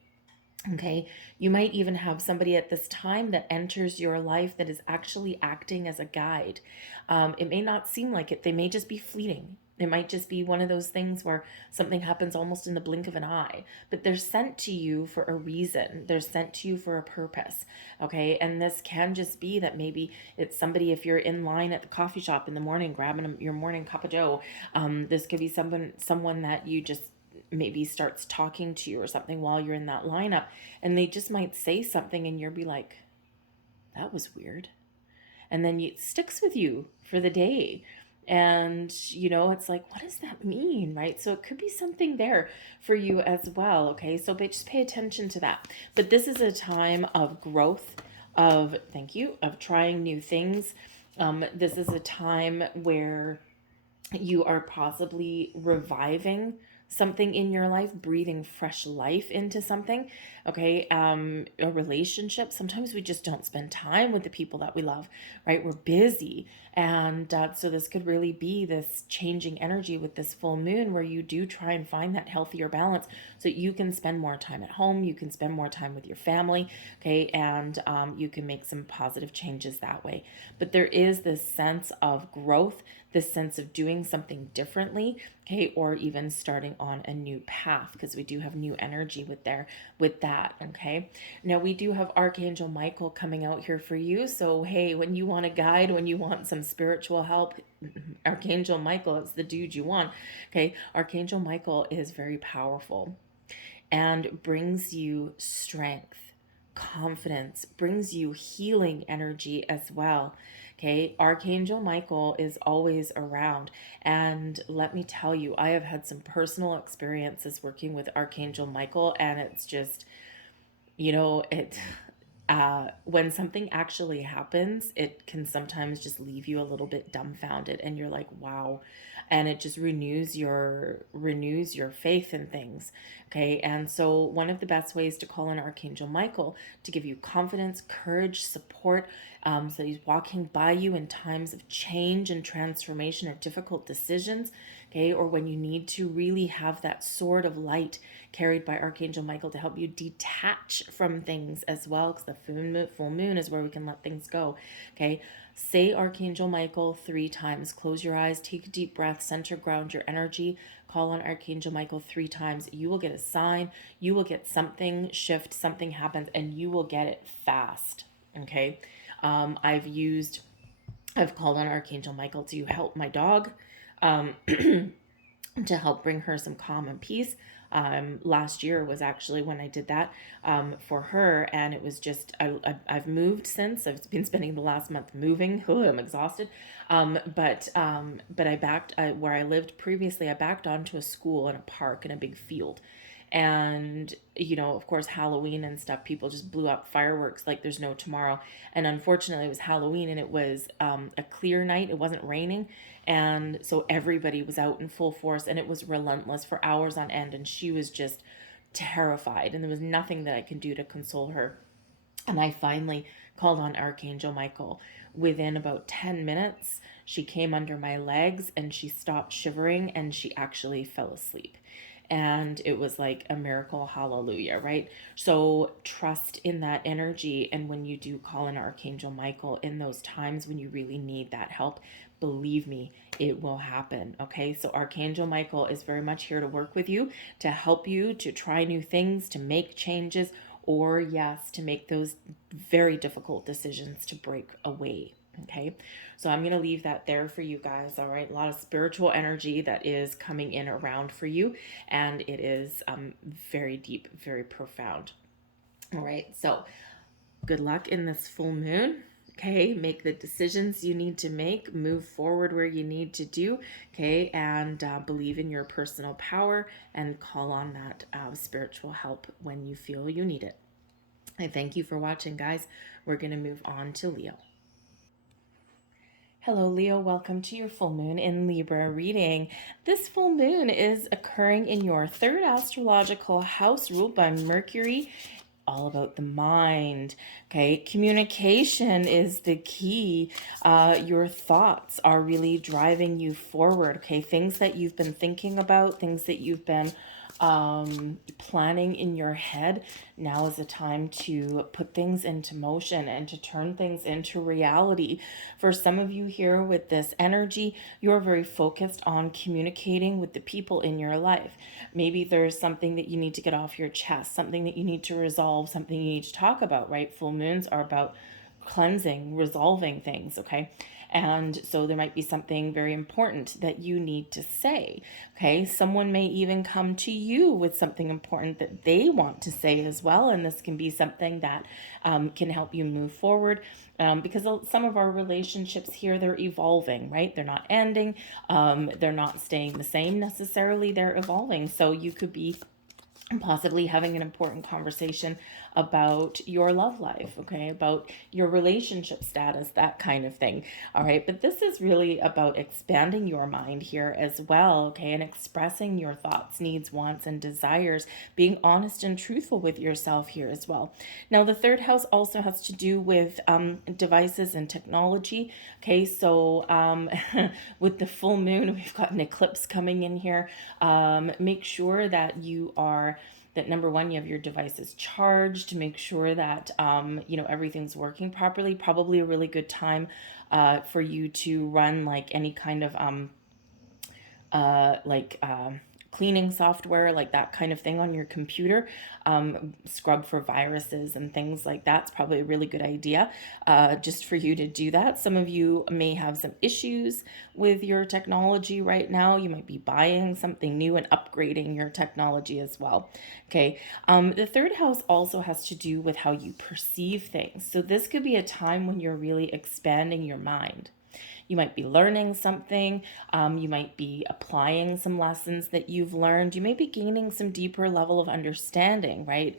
Okay, you might even have somebody at this time that enters your life that is actually acting as a guide. It may not seem like it, they may just be fleeting. It might just be one of those things where something happens almost in the blink of an eye, but they're sent to you for a reason. They're sent to you for a purpose. Okay, and this can just be that maybe it's somebody, if you're in line at the coffee shop in the morning grabbing your morning cup of joe, this could be someone that you just maybe starts talking to you or something while you're in that lineup, and they just might say something and you'll be like, that was weird. And then it sticks with you for the day. And it's like, what does that mean, right? So it could be something there for you as well. Okay, so just pay attention to that. But this is a time of growth, of trying new things. This is a time where you are possibly reviving something in your life, breathing fresh life into something, okay? A relationship. Sometimes we just don't spend time with the people that we love, right? We're busy. And so this could really be this changing energy with this full moon where you do try and find that healthier balance so you can spend more time at home, you can spend more time with your family, okay? And you can make some positive changes that way. But there is this sense of growth, this sense of doing something differently, okay, or even starting on a new path, because we do have new energy with that, okay. Now we do have Archangel Michael coming out here for you. So hey, when you want a guide, when you want some spiritual help, Archangel Michael is the dude you want, okay. Archangel Michael is very powerful and brings you strength, confidence, brings you healing energy as well. Okay, Archangel Michael is always around. And let me tell you, I have had some personal experiences working with Archangel Michael, and it's just, it when something actually happens, it can sometimes just leave you a little bit dumbfounded, and you're like, wow. And it just renews your faith in things. Okay. And so one of the best ways to call on Archangel Michael to give you confidence, courage, support, so he's walking by you in times of change and transformation or difficult decisions, okay, or when you need to really have that sword of light carried by Archangel Michael to help you detach from things as well, because the full moon is where we can let things go, okay. Say Archangel Michael 3 times. Close your eyes, take a deep breath, center, ground your energy, call on Archangel Michael 3 times. You will get a sign, you will get something shift, something happens, and you will get it fast, okay. I've called on Archangel Michael to help my dog, to help bring her some calm and peace. Last year was actually when I did that for her, and it was just I've moved since. I've been spending the last month moving. Oh, I'm exhausted. But I backed where I lived previously. I backed onto a school and a park and a big field, and of course Halloween and stuff, people just blew up fireworks like there's no tomorrow. And unfortunately it was Halloween, and it was a clear night, it wasn't raining, and so everybody was out in full force, and it was relentless for hours on end, and she was just terrified, and there was nothing that I could do to console her. And I finally called on Archangel Michael. Within about 10 minutes, she came under my legs and she stopped shivering and she actually fell asleep. And it was like a miracle, hallelujah, right? So trust in that energy. And when you do call in Archangel Michael in those times when you really need that help, believe me, it will happen. Okay. So Archangel Michael is very much here to work with you, to help you, to try new things, to make changes, or yes, to make those very difficult decisions to break away. Okay, so I'm going to leave that there for you guys. All right, a lot of spiritual energy that is coming in around for you, and it is very deep, very profound. All right, so good luck in this full moon. Okay, make the decisions you need to make, move forward where you need to do, okay, and believe in your personal power and call on that spiritual help when you feel you need it. I thank you for watching, guys. We're going to move on to Leo. Hello, Leo. Welcome to your full moon in Libra reading. This full moon is occurring in your third astrological house, ruled by Mercury, all about the mind. Okay, communication is the key. Your thoughts are really driving you forward. Okay, things that you've been thinking about, things that you've been planning in your head. Now is the time to put things into motion and to turn things into reality. For some of you here with this energy, you're very focused on communicating with the people in your life. Maybe there's something that you need to get off your chest, something that you need to resolve, something you need to talk about, right? Full moons are about cleansing, resolving things, okay? And so there might be something very important that you need to say, okay? Someone may even come to you with something important that they want to say as well, and this can be something that can help you move forward, because some of our relationships here, they're evolving, right? They're not ending, they're not staying the same necessarily, they're evolving. So you could be possibly having an important conversation about your love life, okay, about your relationship status, that kind of thing. All right, but this is really about expanding your mind here as well, okay, and expressing your thoughts, needs, wants, and desires, being honest and truthful with yourself here as well. Now the third house also has to do with devices and technology, okay, so with the full moon, we've got an eclipse coming in here. Make sure that number one, you have your devices charged to make sure that everything's working properly. Probably a really good time for you to run like any kind of like cleaning software, like that kind of thing on your computer. Scrub for viruses and things like that's probably a really good idea just for you to do that. Some of you may have some issues with your technology right now. You might be buying something new and upgrading your technology as well. Okay. The third house also has to do with how you perceive things. So this could be a time when you're really expanding your mind. You might be learning something. You might be applying some lessons that you've learned. You may be gaining some deeper level of understanding, right?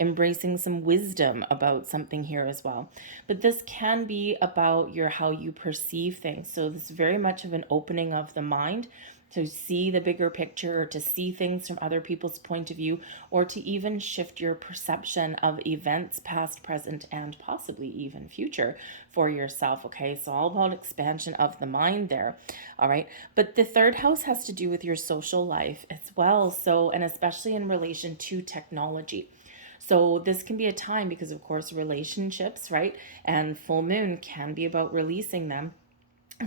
Embracing some wisdom about something here as well. But this can be about how you perceive things. So this is very much of an opening of the mind to see the bigger picture, or to see things from other people's point of view, or to even shift your perception of events past, present, and possibly even future for yourself. Okay, so all about expansion of the mind there. All right, but the third house has to do with your social life as well, so, and especially in relation to technology. So this can be a time, because of course relationships, right, and full moon can be about releasing them.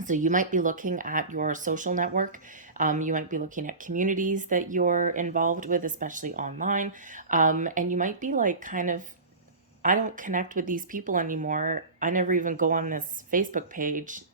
So you might be looking at your social network. You might be looking at communities that you're involved with, especially online. And you might be like, kind of, I don't connect with these people anymore. I never even go on this Facebook page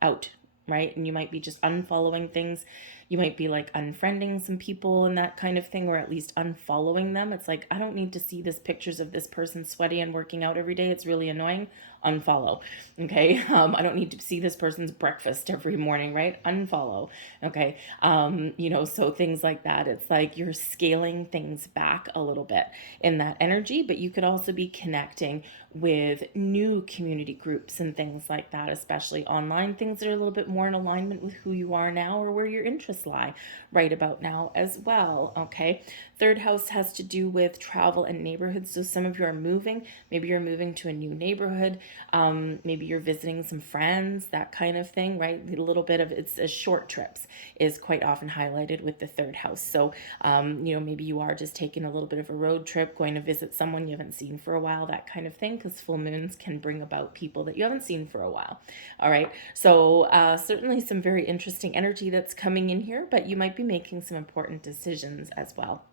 out, right? And you might be just unfollowing things. You might be like unfriending some people and that kind of thing, or at least unfollowing them. It's like, I don't need to see this pictures of this person sweaty and working out every day. It's really annoying. Unfollow. Okay. I don't need to see this person's breakfast every morning, right? Unfollow. Okay. So things like that. It's like you're scaling things back a little bit in that energy, but you could also be connecting with new community groups and things like that, especially online, things that are a little bit more in alignment with who you are now or where your interests lie right about now as well. Okay. Third house has to do with travel and neighborhoods. So some of you are moving. Maybe you're moving to a new neighborhood. Maybe you're visiting some friends, that kind of thing, right? A little bit of it's short trips is quite often highlighted with the third house. So, maybe you are just taking a little bit of a road trip, going to visit someone you haven't seen for a while, that kind of thing, because full moons can bring about people that you haven't seen for a while. All right. So certainly some very interesting energy that's coming in here, but you might be making some important decisions as well.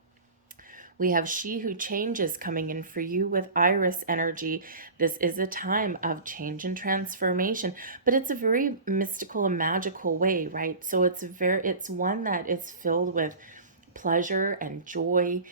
We have She Who Changes coming in for you with Iris energy. This is a time of change and transformation, but it's a very mystical and magical way, right? So it's one that is filled with pleasure and joy,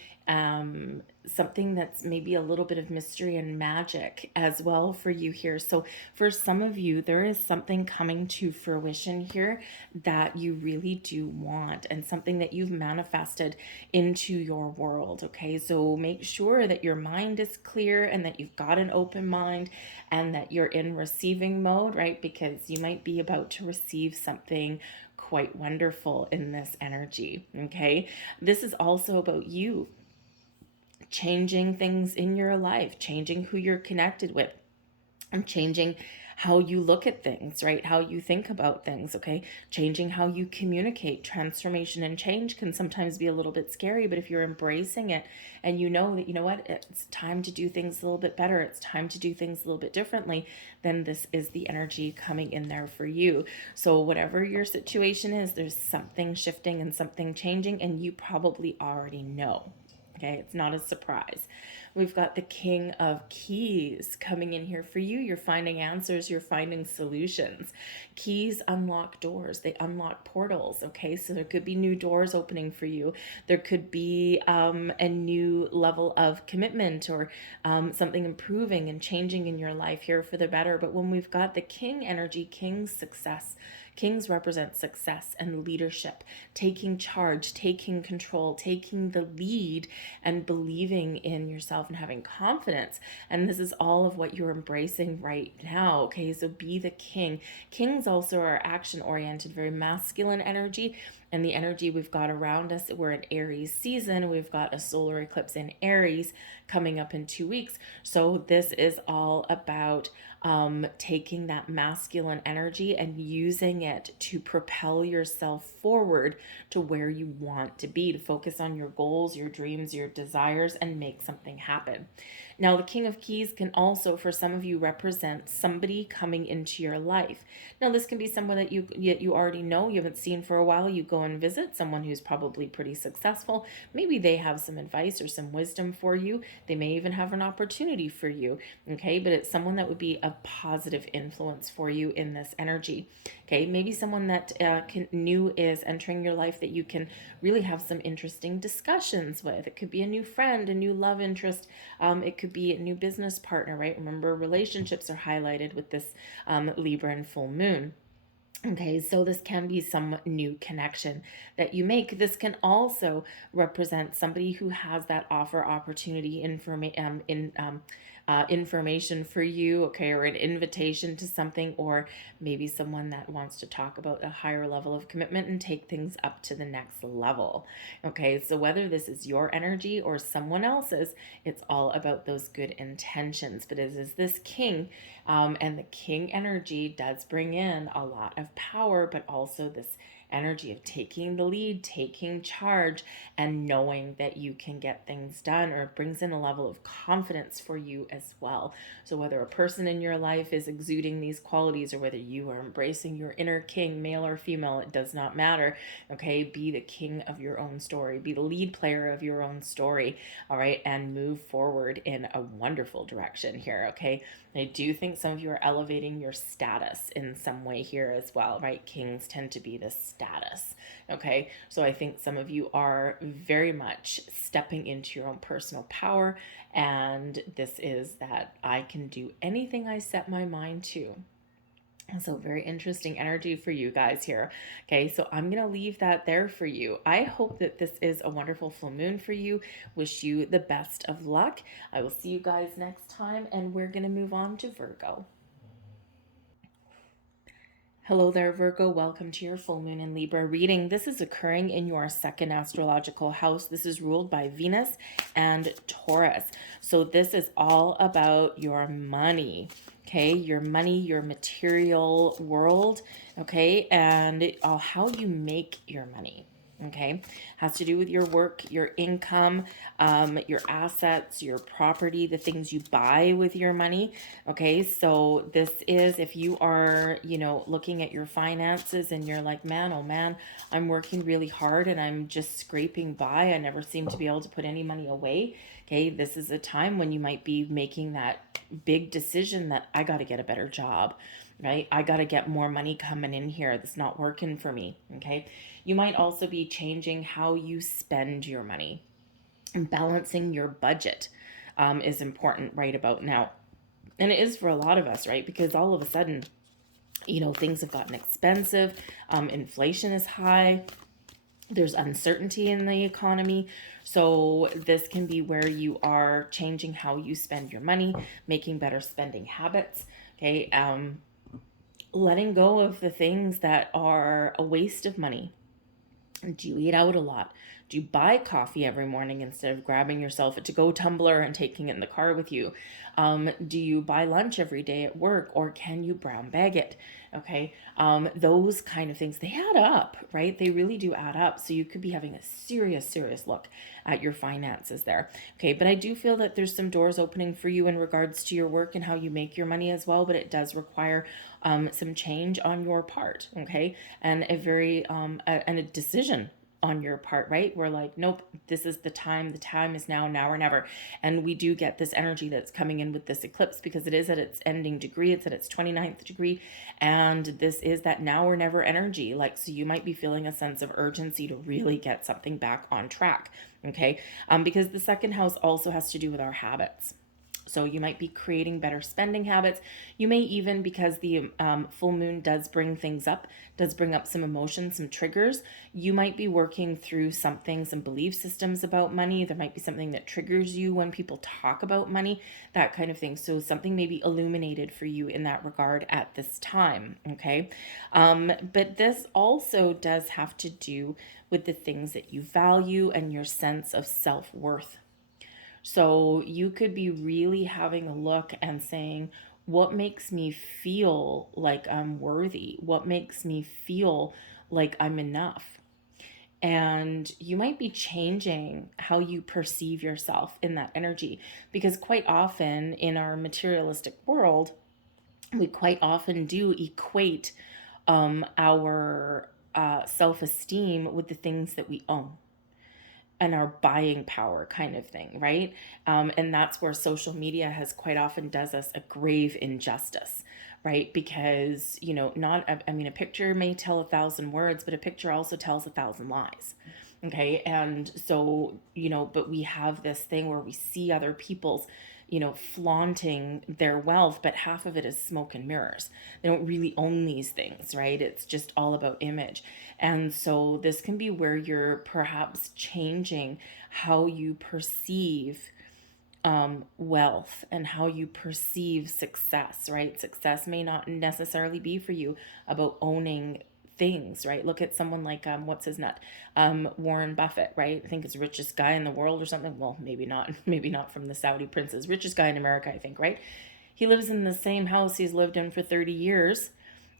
something that's maybe a little bit of mystery and magic as well for you here. So for some of you, there is something coming to fruition here that you really do want, and something that you've manifested into your world. Okay, so make sure that your mind is clear and that you've got an open mind and that you're in receiving mode, right? Because you might be about to receive something quite wonderful in this energy. Okay, this is also about you changing things in your life, changing who you're connected with, and changing how you look at things, right? How you think about things, okay? Changing how you communicate. Transformation and change can sometimes be a little bit scary, but if you're embracing it and you know that, you know what, it's time to do things a little bit better, it's time to do things a little bit differently, then this is the energy coming in there for you. So whatever your situation is, there's something shifting and something changing, and you probably already know. Okay, it's not a surprise. We've got the King of Keys coming in here for you. You're finding answers, you're finding solutions. Keys unlock doors, they unlock portals. Okay, so there could be new doors opening for you. There could be a new level of commitment, or something improving and changing in your life here for the better. But when we've got the King energy, King's success, Kings represent success and leadership, taking charge, taking control, taking the lead, and believing in yourself and having confidence. And this is all of what you're embracing right now. Okay, so be the king. Kings also are action oriented, very masculine energy. And the energy we've got around us, we're in Aries season. We've got a solar eclipse in Aries coming up in 2 weeks. So this is all about taking that masculine energy and using it to propel yourself forward to where you want to be, to focus on your goals, your dreams, your desires, and make something happen. Now, the King of Keys can also, for some of you, represent somebody coming into your life. Now, this can be someone that you already know, you haven't seen for a while. You go and visit someone who's probably pretty successful. Maybe they have some advice or some wisdom for you. They may even have an opportunity for you, okay? But it's someone that would be a positive influence for you in this energy, okay? Maybe someone that new is entering your life that you can really have some interesting discussions with. It could be a new friend, a new love interest. It could be a new business partner, right? Remember, relationships are highlighted with this Libra and full moon. Okay, so this can be some new connection that you make. This can also represent somebody who has that offer, opportunity, information for you, okay, or an invitation to something, or maybe someone that wants to talk about a higher level of commitment and take things up to the next level. Okay, so whether this is your energy or someone else's, it's all about those good intentions. But it is this king, and the king energy does bring in a lot of power, but also this energy of taking the lead, taking charge, and knowing that you can get things done, or it brings in a level of confidence for you as well. So whether a person in your life is exuding these qualities, or whether you are embracing your inner king, male or female, it does not matter. Okay, be the king of your own story, be the lead player of your own story, all right, and move forward in a wonderful direction here. Okay, I do think some of you are elevating your status in some way here as well, right? Kings tend to be the status, okay? So I think some of you are very much stepping into your own personal power, and this is that I can do anything I set my mind to. So very interesting energy for you guys here. Okay, so I'm going to leave that there for you. I hope that this is a wonderful full moon for you. Wish you the best of luck. I will see you guys next time, and we're going to move on to Virgo. Hello there, Virgo. Welcome to your full moon in Libra reading. This is occurring in your second astrological house. This is ruled by Venus and Taurus. So this is all about your money. Okay, your money, your material world, okay, and how you make your money, okay, has to do with your work, your income, your assets, your property, the things you buy with your money, okay. So this is, if you are, looking at your finances and you're like, man, oh man, I'm working really hard and I'm just scraping by, I never seem to be able to put any money away, okay, this is a time when you might be making that big decision that I got to get a better job, right? I got to get more money coming in here. That's not working for me, okay? You might also be changing how you spend your money, and balancing your budget is important right about now. And it is for a lot of us, right? Because all of a sudden, things have gotten expensive. Inflation is high. There's uncertainty in the economy. So this can be where you are changing how you spend your money, making better spending habits, okay? Letting go of the things that are a waste of money. Do you eat out a lot? Do you buy coffee every morning instead of grabbing yourself a to-go tumbler and taking it in the car with you? Do you buy lunch every day at work, or can you brown bag it? Okay, those kind of things, they add up, right? They really do add up. So you could be having a serious look at your finances there. Okay, but I do feel that there's some doors opening for you in regards to your work and how you make your money as well, but it does require some change on your part, okay? And a decision on your part, right? We're like, nope, this is the time is now or never. And we do get this energy that's coming in with this eclipse, because it is at its ending degree, it's at its 29th degree, and this is that now or never energy. Like, so you might be feeling a sense of urgency to really get something back on track, okay? Because the second house also has to do with our habits. So you might be creating better spending habits. You may even, because the full moon does bring things up, does bring up some emotions, some triggers, you might be working through something, some belief systems about money. There might be something that triggers you when people talk about money, that kind of thing. So something may be illuminated for you in that regard at this time, okay? But this also does have to do with the things that you value and your sense of self-worth. So you could be really having a look and saying, what makes me feel like I'm worthy? What makes me feel like I'm enough? And you might be changing how you perceive yourself in that energy, because quite often in our materialistic world, we quite often do equate our self-esteem with the things that we own and our buying power, kind of thing, right? And that's where social media has quite often does us a grave injustice, right? Because, not, I mean, a picture may tell 1,000 words, but a picture also tells 1,000 lies. Okay. And so, but we have this thing where we see other people's, flaunting their wealth, but half of it is smoke and mirrors. They don't really own these things, right? It's just all about image. And so this can be where you're perhaps changing how you perceive wealth and how you perceive success, right? Success may not necessarily be for you about owning things, right? Look at someone like what's his nut, Warren Buffett, right? I think he's the richest guy in the world or something. Well, maybe not, maybe not from the Saudi princes. Richest guy in America, I think, right? He lives in the same house he's lived in for 30 years,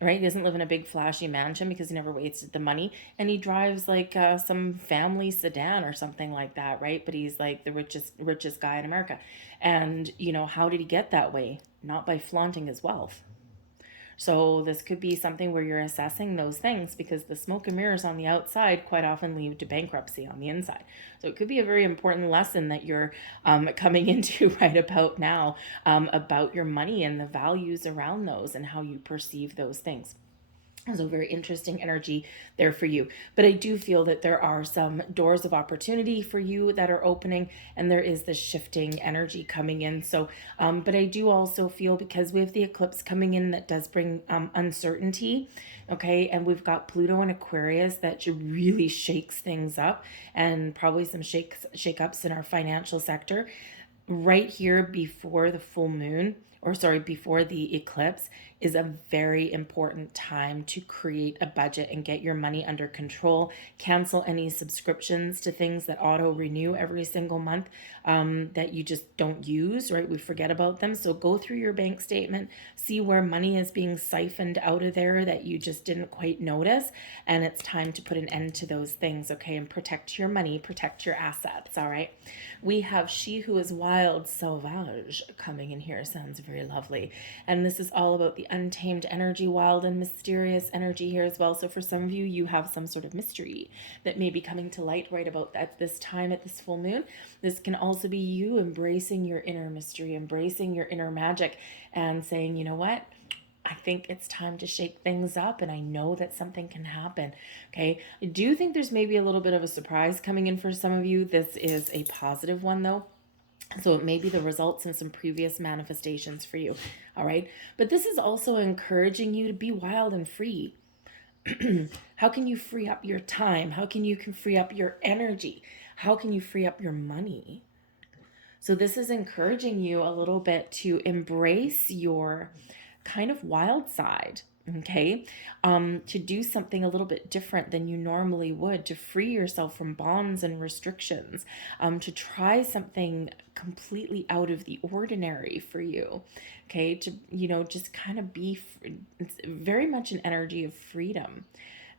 right? He doesn't live in a big flashy mansion because he never wasted the money, and he drives like some family sedan or something like that, right? But he's like the richest guy in America. And how did he get that way? Not by flaunting his wealth. So this could be something where you're assessing those things, because the smoke and mirrors on the outside quite often lead to bankruptcy on the inside. So it could be a very important lesson that you're coming into right about now, about your money and the values around those and how you perceive those things. So very interesting energy there for you. But I do feel that there are some doors of opportunity for you that are opening, and there is this shifting energy coming in. So, but I do also feel, because we have the eclipse coming in that does bring uncertainty, okay? And we've got Pluto in Aquarius that really shakes things up, and probably some shake-ups in our financial sector right here before the full moon, or sorry, before the eclipse, is a very important time to create a budget and get your money under control. Cancel any subscriptions to things that auto renew every single month, that you just don't use, right? We forget about them. So go through your bank statement, see where money is being siphoned out of there that you just didn't quite notice. And it's time to put an end to those things, okay? And protect your money, protect your assets, all right? We have She Who Is Wild, Sauvage, coming in here. Sounds very lovely. And this is all about the untamed energy, wild and mysterious energy here as well. So for some of you, you have some sort of mystery that may be coming to light right about at this time, at this full moon. This can also be you embracing your inner mystery, embracing your inner magic, and saying, you know what? I think it's time to shake things up, and I know that something can happen. Okay. I do think there's maybe a little bit of a surprise coming in for some of you. This is a positive one though. So it may be the results in some previous manifestations for you. All right. But this is also encouraging you to be wild and free. How can you free up your time? How can you free up your energy? How can you free up your money? So this is encouraging you a little bit to embrace your kind of wild side, okay? To do something a little bit different than you normally would, to free yourself from bonds and restrictions, to try something completely out of the ordinary for you, okay? To, just kind of be, it's very much an energy of freedom.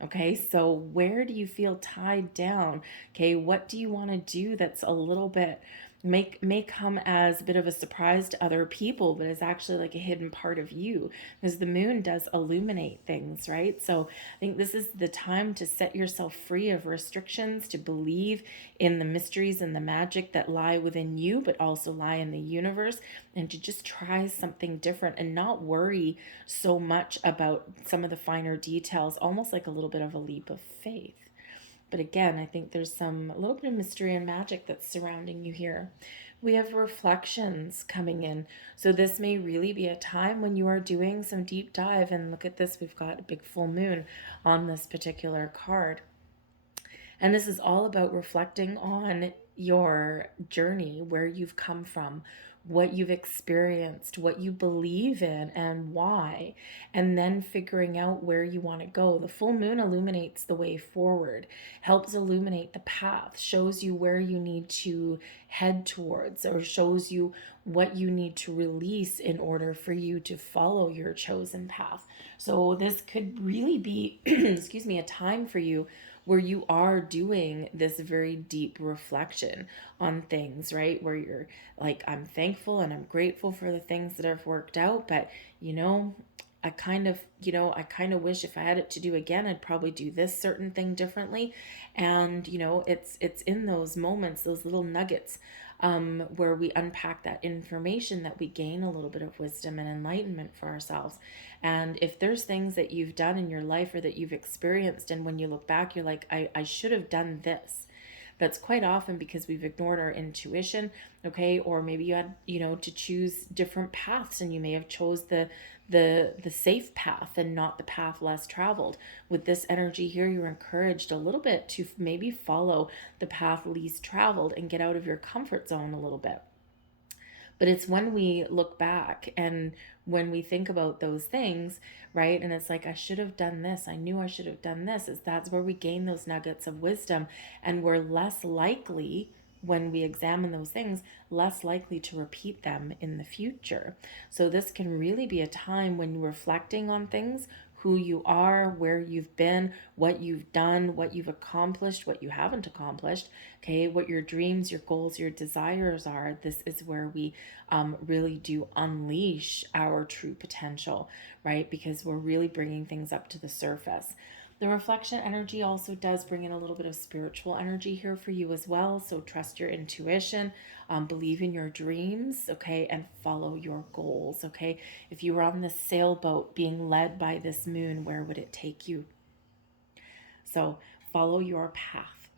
Okay, so where do you feel tied down? Okay, what do you want to do that's a little bit may come as a bit of a surprise to other people, but is actually like a hidden part of you, because the moon does illuminate things, right? So I think this is the time to set yourself free of restrictions, to believe in the mysteries and the magic that lie within you, but also lie in the universe, and to just try something different and not worry so much about some of the finer details, almost like a little bit of a leap of faith. But again, I think there's a little bit of mystery and magic that's surrounding you here. We have reflections coming in. So this may really be a time when you are doing some deep dive. And look at this, we've got a big full moon on this particular card. And this is all about reflecting on your journey, where you've come from, what you've experienced, what you believe in, and why, and then figuring out where you want to go. The full moon illuminates the way forward, helps illuminate the path, shows you where you need to head towards, or shows you what you need to release in order for you to follow your chosen path. So this could really be, excuse me, a time for you where you are doing this very deep reflection on things, right? Where you're like, I'm thankful and I'm grateful for the things that have worked out, but I kind of wish if I had it to do again, I'd probably do this certain thing differently. And it's in those moments, those little nuggets, where we unpack that information, that we gain a little bit of wisdom and enlightenment for ourselves. And if there's things that you've done in your life or that you've experienced, and when you look back, you're like, I should have done this. That's quite often because we've ignored our intuition, okay? Or maybe you had, to choose different paths, and you may have chose the safe path and not the path less traveled. With this energy here, you're encouraged a little bit to maybe follow the path least traveled and get out of your comfort zone a little bit. But it's when we look back and when we think about those things, right? And it's like, I should have done this. I knew I should have done this. Is that's where we gain those nuggets of wisdom. And we're less likely, when we examine those things, less likely to repeat them in the future. So this can really be a time when you're reflecting on things, who you are, where you've been, what you've done, what you've accomplished, what you haven't accomplished, okay, what your dreams, your goals, your desires are. This is where we really do unleash our true potential, right? Because we're really bringing things up to the surface. The reflection energy also does bring in a little bit of spiritual energy here for you as well. So trust your intuition, believe in your dreams, okay, and follow your goals, okay? If you were on this sailboat being led by this moon, where would it take you? So follow your path.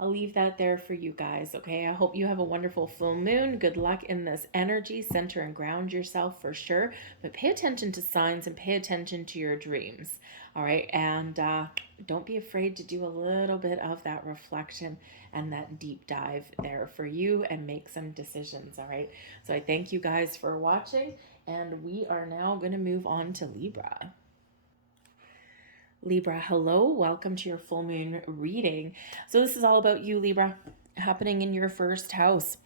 I'll leave that there for you guys, okay? I hope you have a wonderful full moon. Good luck in this energy. Center and ground yourself for sure. But pay attention to signs and pay attention to your dreams, all right? And don't be afraid to do a little bit of that reflection and that deep dive there for you and make some decisions, all right? So I thank you guys for watching, and we are now going to move on to Libra. Libra, hello, welcome to your full moon reading. So this is all about you, Libra, happening in your first house.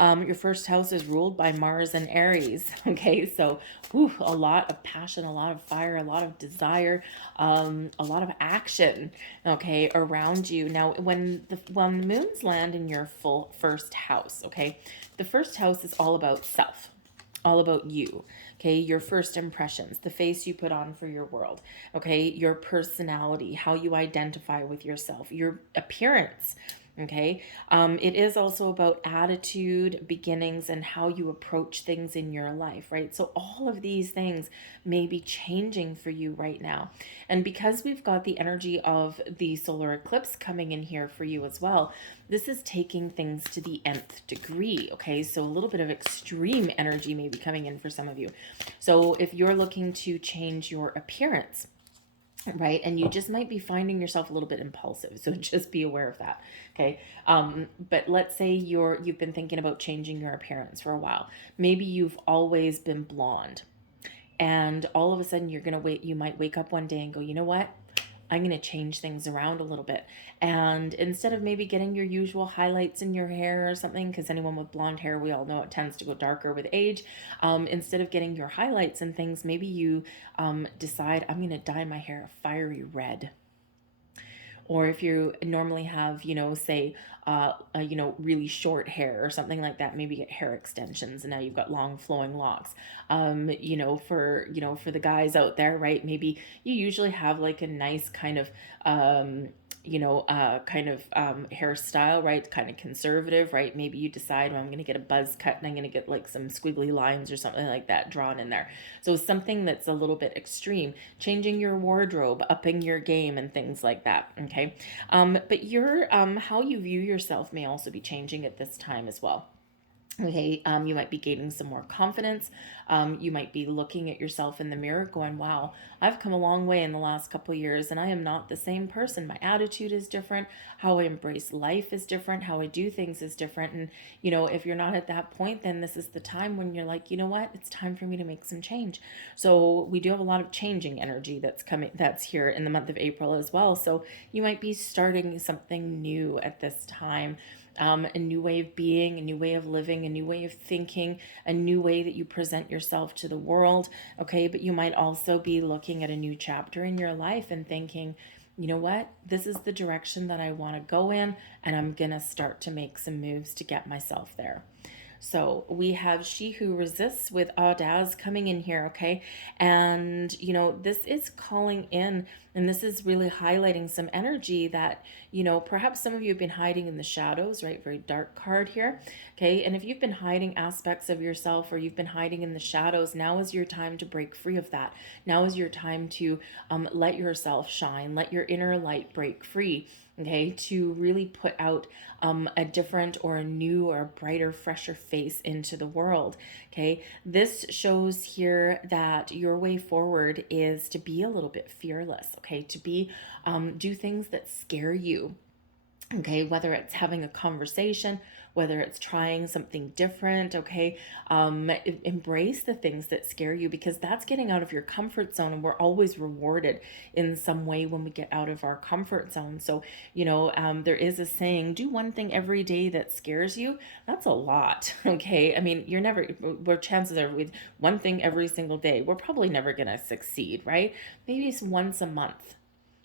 Your first house is ruled by Mars and Aries. Okay, so a lot of passion, a lot of fire, a lot of desire, a lot of action, okay, around you. Now, when the moons land in your full first house, okay, the first house is all about self, all about you, okay? Your first impressions, the face you put on for your world, okay? Your personality, how you identify with yourself, your appearance, okay? It is also about attitude, beginnings, and how you approach things in your life, right? So all of these things may be changing for you right now. And because we've got the energy of the solar eclipse coming in here for you as well, this is taking things to the nth degree, okay? So a little bit of extreme energy may be coming in for some of you. So if you're looking to change your appearance, right, and you just might be finding yourself a little bit impulsive, so just be aware of that, okay? But let's say you've been thinking about changing your appearance for a while. Maybe you've always been blonde, and all of a sudden you might wake up one day and go, you know what, I'm going to change things around a little bit. And instead of maybe getting your usual highlights in your hair or something, because anyone with blonde hair, we all know it tends to go darker with age. Instead of getting your highlights and things, maybe you decide, I'm going to dye my hair a fiery red. Or if you normally have, say, really short hair or something like that, maybe get hair extensions and now you've got long flowing locks. For the guys out there, right? Maybe you usually have like a nice kind of, hairstyle, right? Kind of conservative, right? Maybe you decide, well, I'm going to get a buzz cut and I'm going to get like some squiggly lines or something like that drawn in there. So something that's a little bit extreme, changing your wardrobe, upping your game and things like that. Okay. But how you view yourself may also be changing at this time as well. Okay, you might be gaining some more confidence. You might be looking at yourself in the mirror going, wow, I've come a long way in the last couple of years and I am not the same person. My attitude is different. How I embrace life is different. How I do things is different. And, if you're not at that point, then this is the time when you're like, you know what? It's time for me to make some change. So we do have a lot of changing energy that's here in the month of April as well. So you might be starting something new at this time, a new way of being, a new way of living, a new way of thinking, a new way that you present yourself to the world. Okay, but you might also be looking at a new chapter in your life and thinking, you know what, this is the direction that I want to go in, and I'm going to start to make some moves to get myself there. So we have She Who Resists with Audace coming in here, okay? And, this is calling in, and this is really highlighting some energy that, perhaps some of you have been hiding in the shadows, right? Very dark card here, okay? And if you've been hiding aspects of yourself or you've been hiding in the shadows, now is your time to break free of that. Now is your time to let yourself shine, let your inner light break free, okay? To really put out a different or a new or a brighter, fresher face into the world. Okay, this shows here that your way forward is to be a little bit fearless. Okay, to be do things that scare you. Okay, whether it's having a conversation, whether it's trying something different. Okay, embrace the things that scare you, because that's getting out of your comfort zone, and we're always rewarded in some way when we get out of our comfort zone. So there is a saying, do one thing every day that scares you. That's a lot. Okay, I mean, you're never, where chances are with one thing every single day, we're probably never gonna succeed, right? Maybe it's once a month,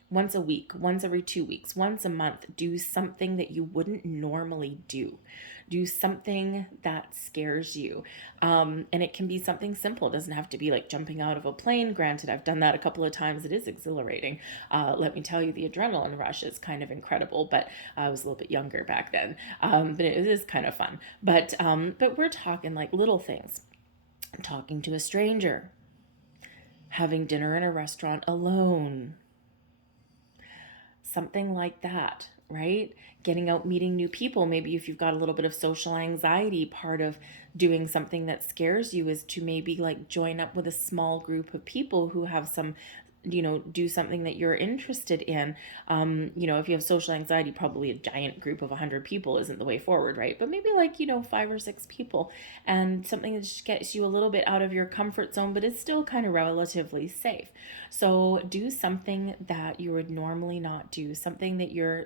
once a week, once every 2 weeks, once a month. Do something that you wouldn't normally do. Do something that scares you. And it can be something simple. It doesn't have to be like jumping out of a plane. Granted, I've done that a couple of times. It is exhilarating. Let me tell you, the adrenaline rush is kind of incredible, but I was a little bit younger back then. But it is kind of fun. But we're talking like little things. Talking to a stranger. Having dinner in a restaurant alone, something like that, right? Getting out, meeting new people. Maybe if you've got a little bit of social anxiety, part of doing something that scares you is to maybe like join up with a small group of people who have some, do something that you're interested in. If you have social anxiety, probably a giant group of 100 people isn't the way forward, right? But maybe like, 5 or 6 people, and something that just gets you a little bit out of your comfort zone, but it's still kind of relatively safe. So do something that you would normally not do, something that you're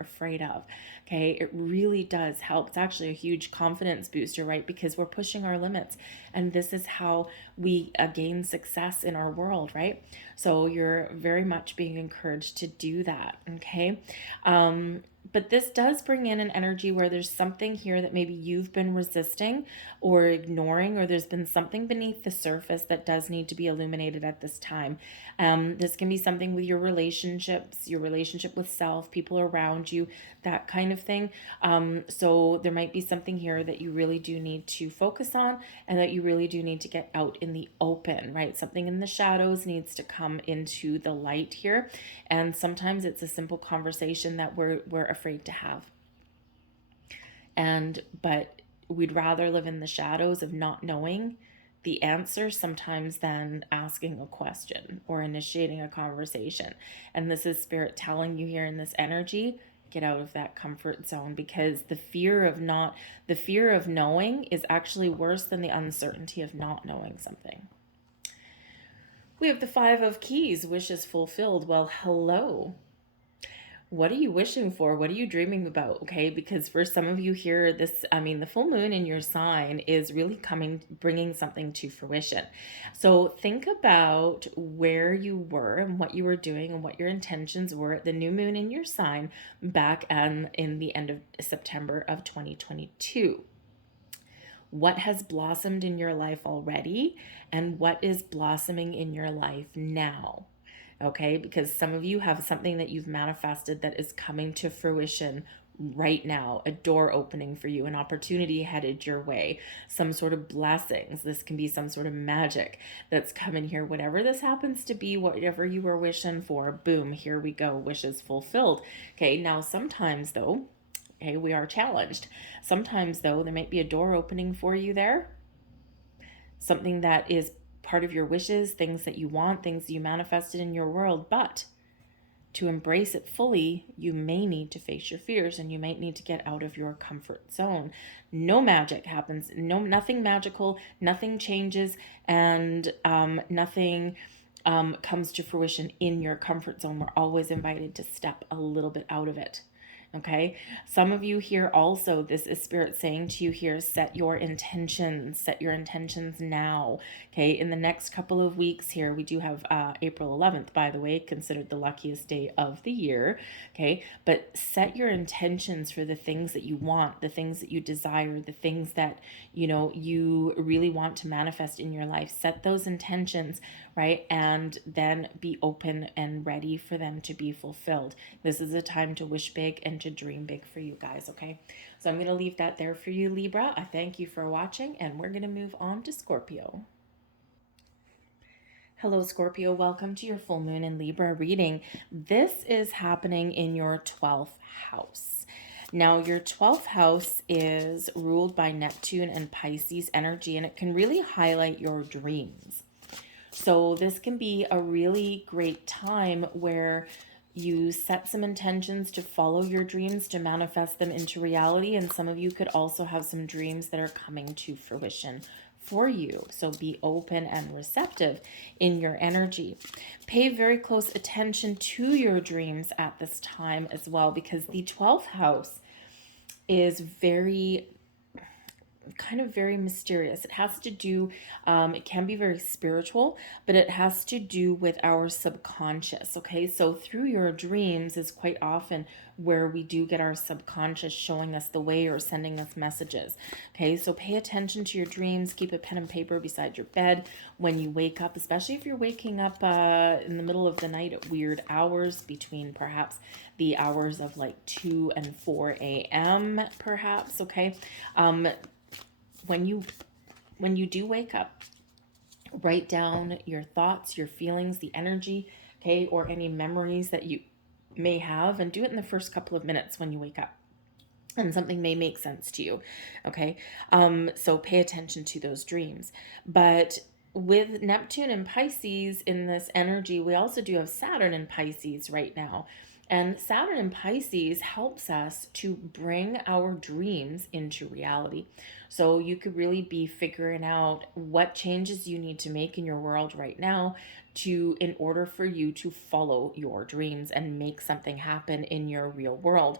afraid of. Okay, it really does help. It's actually a huge confidence booster, right? Because we're pushing our limits, and this is how we gain success in our world, right? So you're very much being encouraged to do that. Okay. But this does bring in an energy where there's something here that maybe you've been resisting or ignoring, or there's been something beneath the surface that does need to be illuminated at this time. This can be something with your relationships, your relationship with self, people around you, that kind of thing. So there might be something here that you really do need to focus on, and that you really do need to get out in the open, right? Something in the shadows needs to come into the light here. And sometimes it's a simple conversation that we're afraid to have. But we'd rather live in the shadows of not knowing the answer sometimes than asking a question or initiating a conversation. And this is Spirit telling you here in this energy, get out of that comfort zone, because the fear of knowing is actually worse than the uncertainty of not knowing something. We have the 5 of Keys, wishes fulfilled. Well, hello. What are you wishing for? What are you dreaming about? Okay, because for some of you here, the full moon in your sign is really bringing something to fruition. So think about where you were and what you were doing and what your intentions were at the new moon in your sign back in the end of September of 2022. What has blossomed in your life already, and what is blossoming in your life now? Okay, because some of you have something that you've manifested that is coming to fruition right now, a door opening for you, an opportunity headed your way, some sort of blessings. This can be some sort of magic that's coming here. Whatever this happens to be, whatever you were wishing for, boom, here we go, wishes fulfilled. Okay, now sometimes though, Okay, we are challenged. Sometimes, though, there might be a door opening for you there, something that is part of your wishes, things that you want, things you manifested in your world. But to embrace it fully, you may need to face your fears, and you might need to get out of your comfort zone. No magic happens, nothing magical, nothing changes, and nothing comes to fruition in your comfort zone. We're always invited to step a little bit out of it. Okay. Some of you here also, this is Spirit saying to you here, set your intentions now. Okay. In the next couple of weeks here, we do have April 11th, by the way, considered the luckiest day of the year. Okay. But set your intentions for the things that you want, the things that you desire, the things that, you really want to manifest in your life. Set those intentions, right? And then be open and ready for them to be fulfilled. This is a time to wish big and to dream big for you guys, okay? So I'm going to leave that there for you, Libra. I thank you for watching, and we're going to move on to Scorpio. Hello, Scorpio. Welcome to your full moon in Libra reading. This is happening in your 12th house. Now, your 12th house is ruled by Neptune and Pisces energy, and it can really highlight your dreams. So this can be a really great time where you set some intentions to follow your dreams, to manifest them into reality. And some of you could also have some dreams that are coming to fruition for you. So be open and receptive in your energy. Pay very close attention to your dreams at this time as well, because the 12th house is very mysterious. It has to do, it can be very spiritual, but it has to do with our subconscious. Okay, so through your dreams is quite often where we do get our subconscious showing us the way or sending us messages. Okay, so pay attention to your dreams. Keep a pen and paper beside your bed when you wake up, especially if you're waking up in the middle of the night at weird hours, between perhaps the hours of like 2 and 4 a.m. perhaps. Okay, when you do wake up, write down your thoughts, your feelings, the energy, okay, or any memories that you may have, and do it in the first couple of minutes when you wake up. And something may make sense to you, okay? So pay attention to those dreams. But with Neptune and Pisces in this energy, we also do have Saturn in Pisces right now. And Saturn in Pisces helps us to bring our dreams into reality. So you could really be figuring out what changes you need to make in your world right now in order for you to follow your dreams and make something happen in your real world.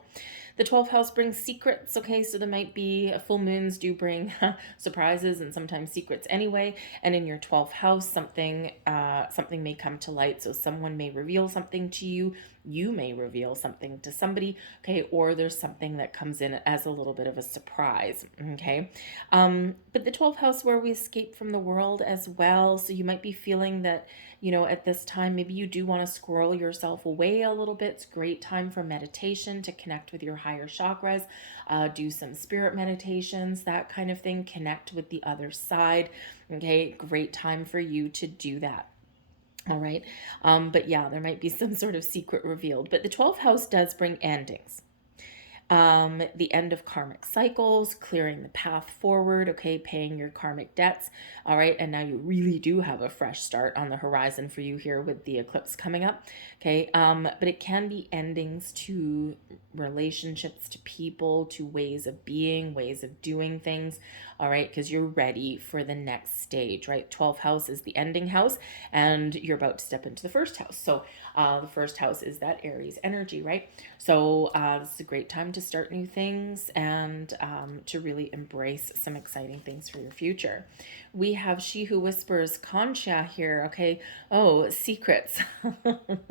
The 12th house brings secrets, okay? So there might be full moons do bring surprises and sometimes secrets anyway. And in your 12th house, something may come to light. So someone may reveal something to you. You may reveal something to somebody, okay? Or there's something that comes in as a little bit of a surprise, okay? But the 12th house where we escape from the world as well. So you might be feeling that, at this time, maybe you do want to squirrel yourself away a little bit. It's a great time for meditation, to connect with your higher chakras, do some spirit meditations, that kind of thing. Connect with the other side. Okay, great time for you to do that. All right. But yeah, there might be some sort of secret revealed. But the 12th house does bring endings. The end of karmic cycles, clearing the path forward, okay, paying your karmic debts, all right, and now you really do have a fresh start on the horizon for you here with the eclipse coming up, okay, but it can be endings to relationships, to people, to ways of being, ways of doing things, all right, because you're ready for the next stage, right? 12th house is the ending house, and you're about to step into the first house. So the first house is that Aries energy, right? So this is a great time to start new things and to really embrace some exciting things for your future. We have She Who Whispers, Concha here, okay? Oh, secrets,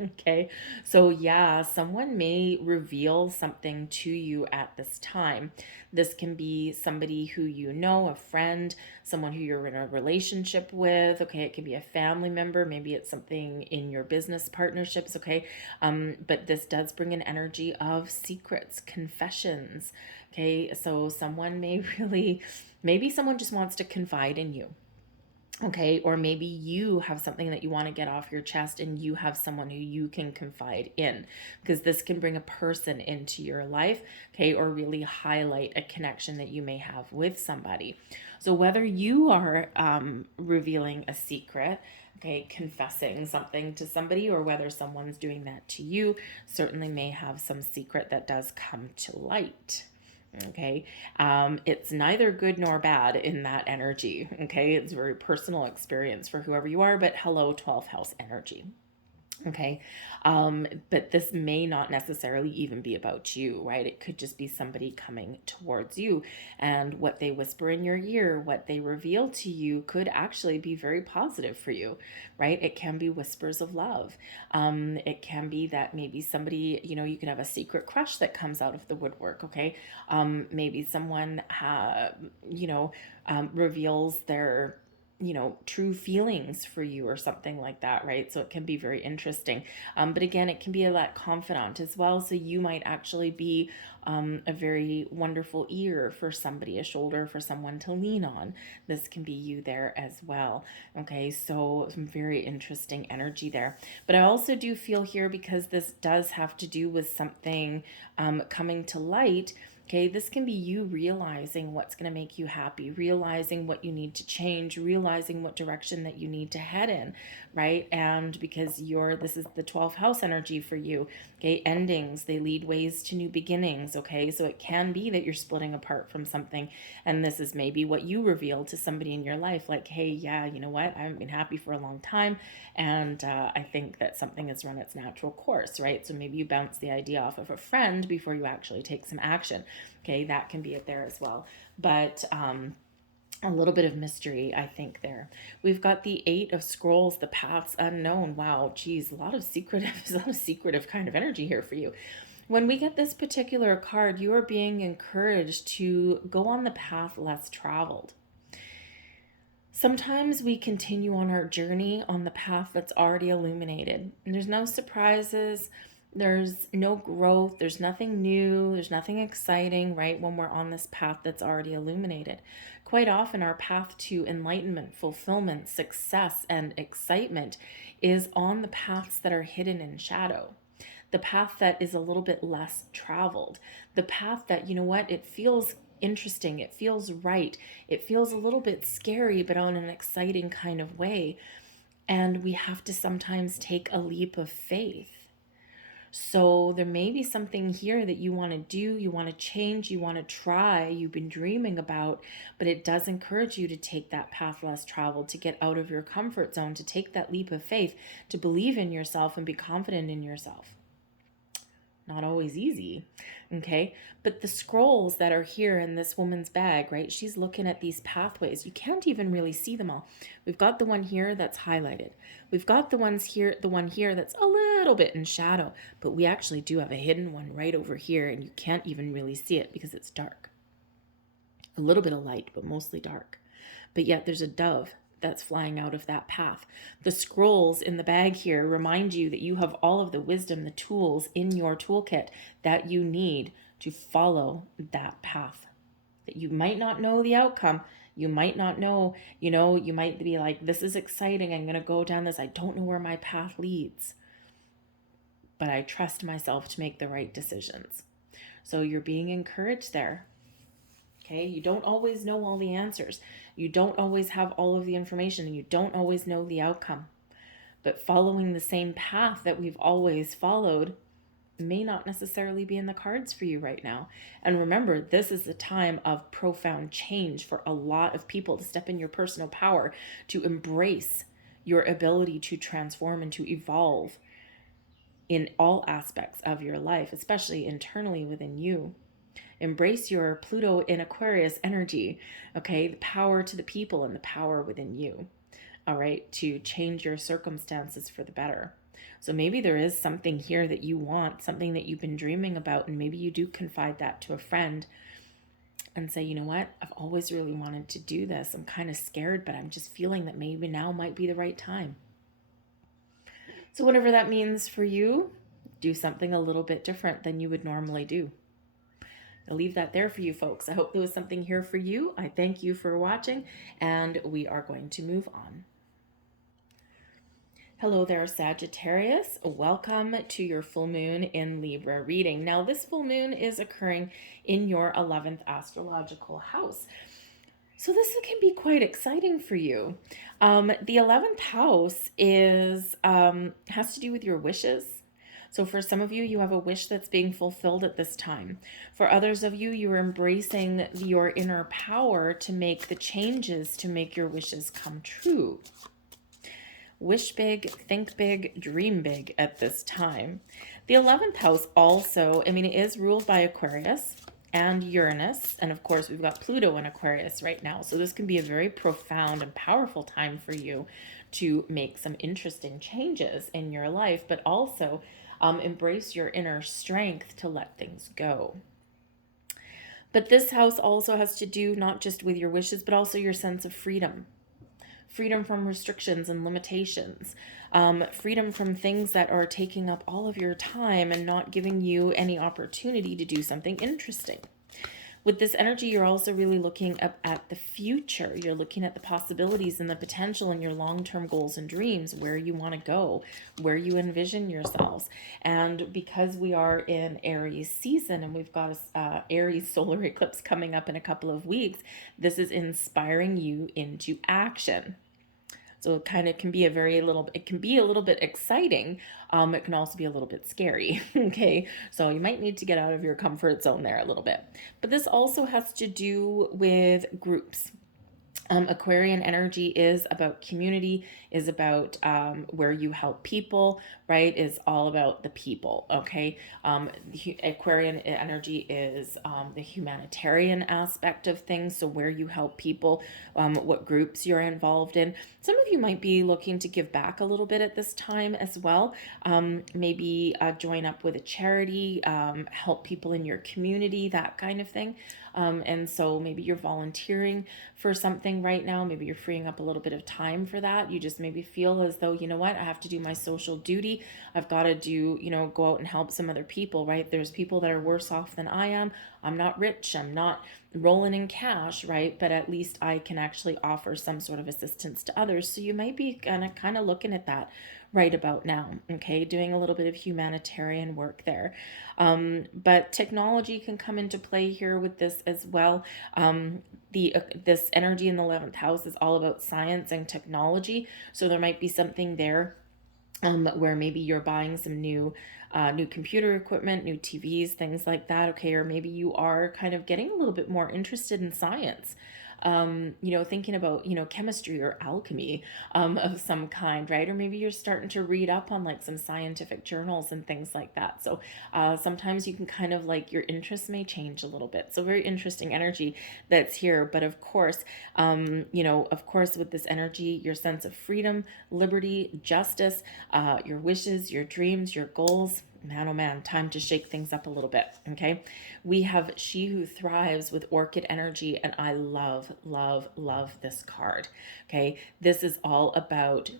okay? So yeah, someone may reveal something to you at this time. This can be somebody who you know, a friend, someone who you're in a relationship with, okay? It can be a family member, maybe it's something in your business partnerships, okay? But this does bring an energy of secrets, confessions, okay? So someone may really, maybe someone just wants to confide in you. Okay, or maybe you have something that you want to get off your chest and you have someone who you can confide in, because this can bring a person into your life, okay, or really highlight a connection that you may have with somebody. So whether you are revealing a secret, okay, confessing something to somebody, or whether someone's doing that to you, certainly may have some secret that does come to light. Okay. It's neither good nor bad in that energy. Okay. It's a very personal experience for whoever you are, but hello, 12th house energy. Okay. But this may not necessarily even be about you, right? It could just be somebody coming towards you, and what they whisper in your ear, what they reveal to you could actually be very positive for you, right? It can be whispers of love. It can be that maybe somebody, you can have a secret crush that comes out of the woodwork. Okay. Maybe someone, reveals their true feelings for you or something like that, right? So it can be very interesting. But again, it can be that confidant as well. So you might actually be a very wonderful ear for somebody, a shoulder for someone to lean on. This can be you there as well. Okay, so some very interesting energy there. But I also do feel here, because this does have to do with something coming to light. Okay, this can be you realizing what's going to make you happy, realizing what you need to change, realizing what direction that you need to head in, right? And because this is the 12th house energy for you, okay? Endings, they lead ways to new beginnings, okay? So it can be that you're splitting apart from something, and this is maybe what you reveal to somebody in your life, like, hey, yeah, you know what? I haven't been happy for a long time, and I think that something has run its natural course, right? So maybe you bounce the idea off of a friend before you actually take some action. Okay, that can be it there as well. But a little bit of mystery, I think, there. We've got the Eight of Scrolls, the paths unknown. Wow, geez, a lot of secretive kind of energy here for you. When we get this particular card, you are being encouraged to go on the path less traveled. Sometimes we continue on our journey on the path that's already illuminated, and there's no surprises. There's no growth. There's nothing new. There's nothing exciting, right? When we're on this path that's already illuminated. Quite often, our path to enlightenment, fulfillment, success, and excitement is on the paths that are hidden in shadow. The path that is a little bit less traveled. The path that, it feels interesting. It feels right. It feels a little bit scary, but on an exciting kind of way. And we have to sometimes take a leap of faith. So there may be something here that you want to do, you want to change, you want to try, you've been dreaming about, but it does encourage you to take that path less traveled, to get out of your comfort zone, to take that leap of faith, to believe in yourself and be confident in yourself. Not always easy, okay? But the scrolls that are here in this woman's bag, right? She's looking at these pathways. You can't even really see them all. We've got the one here that's highlighted. We've got the one here that's a little bit in shadow, but we actually do have a hidden one right over here, and you can't even really see it because it's dark. A little bit of light, but mostly dark. But yet there's a dove that's flying out of that path. The scrolls in the bag here remind you that you have all of the wisdom, the tools in your toolkit that you need to follow that path. That you might not know the outcome. You might not know, you might be like, this is exciting. I'm going to go down this. I don't know where my path leads, but I trust myself to make the right decisions. So you're being encouraged there. Okay, you don't always know all the answers. You don't always have all of the information, and you don't always know the outcome. But following the same path that we've always followed may not necessarily be in the cards for you right now. And remember, this is a time of profound change for a lot of people to step in your personal power, to embrace your ability to transform and to evolve in all aspects of your life, especially internally within you. Embrace your Pluto in Aquarius energy, okay? The power to the people and the power within you, all right? To change your circumstances for the better. So maybe there is something here that you want, something that you've been dreaming about, and maybe you do confide that to a friend and say, you know what? I've always really wanted to do this. I'm kind of scared, but I'm just feeling that maybe now might be the right time. So whatever that means for you, do something a little bit different than you would normally do. I'll leave that there for you folks. I hope there was something here for you. I thank you for watching, and we are going to move on. Hello there, Sagittarius. Welcome to your full moon in Libra reading. Now, this full moon is occurring in your 11th astrological house. So this can be quite exciting for you. The 11th house is has to do with your wishes. So for some of you, you have a wish that's being fulfilled at this time. For others of you, you're embracing your inner power to make the changes to make your wishes come true. Wish big, think big, dream big at this time. The 11th house also, it is ruled by Aquarius and Uranus. And of course, we've got Pluto in Aquarius right now. So this can be a very profound and powerful time for you to make some interesting changes in your life, but also embrace your inner strength to let things go. But this house also has to do not just with your wishes, but also your sense of freedom. Freedom from restrictions and limitations, freedom from things that are taking up all of your time and not giving you any opportunity to do something interesting. With this energy, you're also really looking up at the future. You're looking at the possibilities and the potential in your long-term goals and dreams, where you want to go, where you envision yourselves. And because we are in Aries season and we've got a Aries solar eclipse coming up in a couple of weeks, this is inspiring you into action. So it kind of can be it can be a little bit exciting. It can also be a little bit scary. Okay. So you might need to get out of your comfort zone there a little bit. But this also has to do with groups. Aquarian energy is about community, is about where you help people, right? Is all about the people, okay? Aquarian energy is the humanitarian aspect of things, so where you help people, what groups you're involved in. Some of you might be looking to give back a little bit at this time as well. Maybe join up with a charity, help people in your community, that kind of thing. And so maybe you're volunteering for something right now. Maybe you're freeing up a little bit of time for that. You just maybe feel as though, you know what, I have to do my social duty. I've got to do, go out and help some other people, right? There's people that are worse off than I am. I'm not rich. I'm not rolling in cash, right? But at least I can actually offer some sort of assistance to others. So you might be kind of looking at that right about now, okay? Doing a little bit of humanitarian work there. But technology can come into play here with this as well. This energy in the 11th house is all about science and technology. So there might be something there where maybe you're buying some new computer equipment, new TVs, things like that, okay? Or maybe you are kind of getting a little bit more interested in science. Thinking about, chemistry or alchemy of some kind, right? Or maybe you're starting to read up on like some scientific journals and things like that. So sometimes you can kind of like your interests may change a little bit. So very interesting energy that's here. But of course, with this energy, your sense of freedom, liberty, justice, your wishes, your dreams, your goals, man, oh man, time to shake things up a little bit, okay? We have She Who Thrives with Orchid energy, and I love, love, love this card, okay? This is all about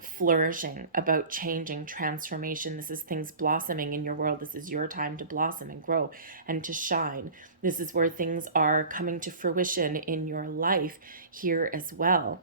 flourishing, about changing, transformation. This is things blossoming in your world. This is your time to blossom and grow and to shine. This is where things are coming to fruition in your life here as well.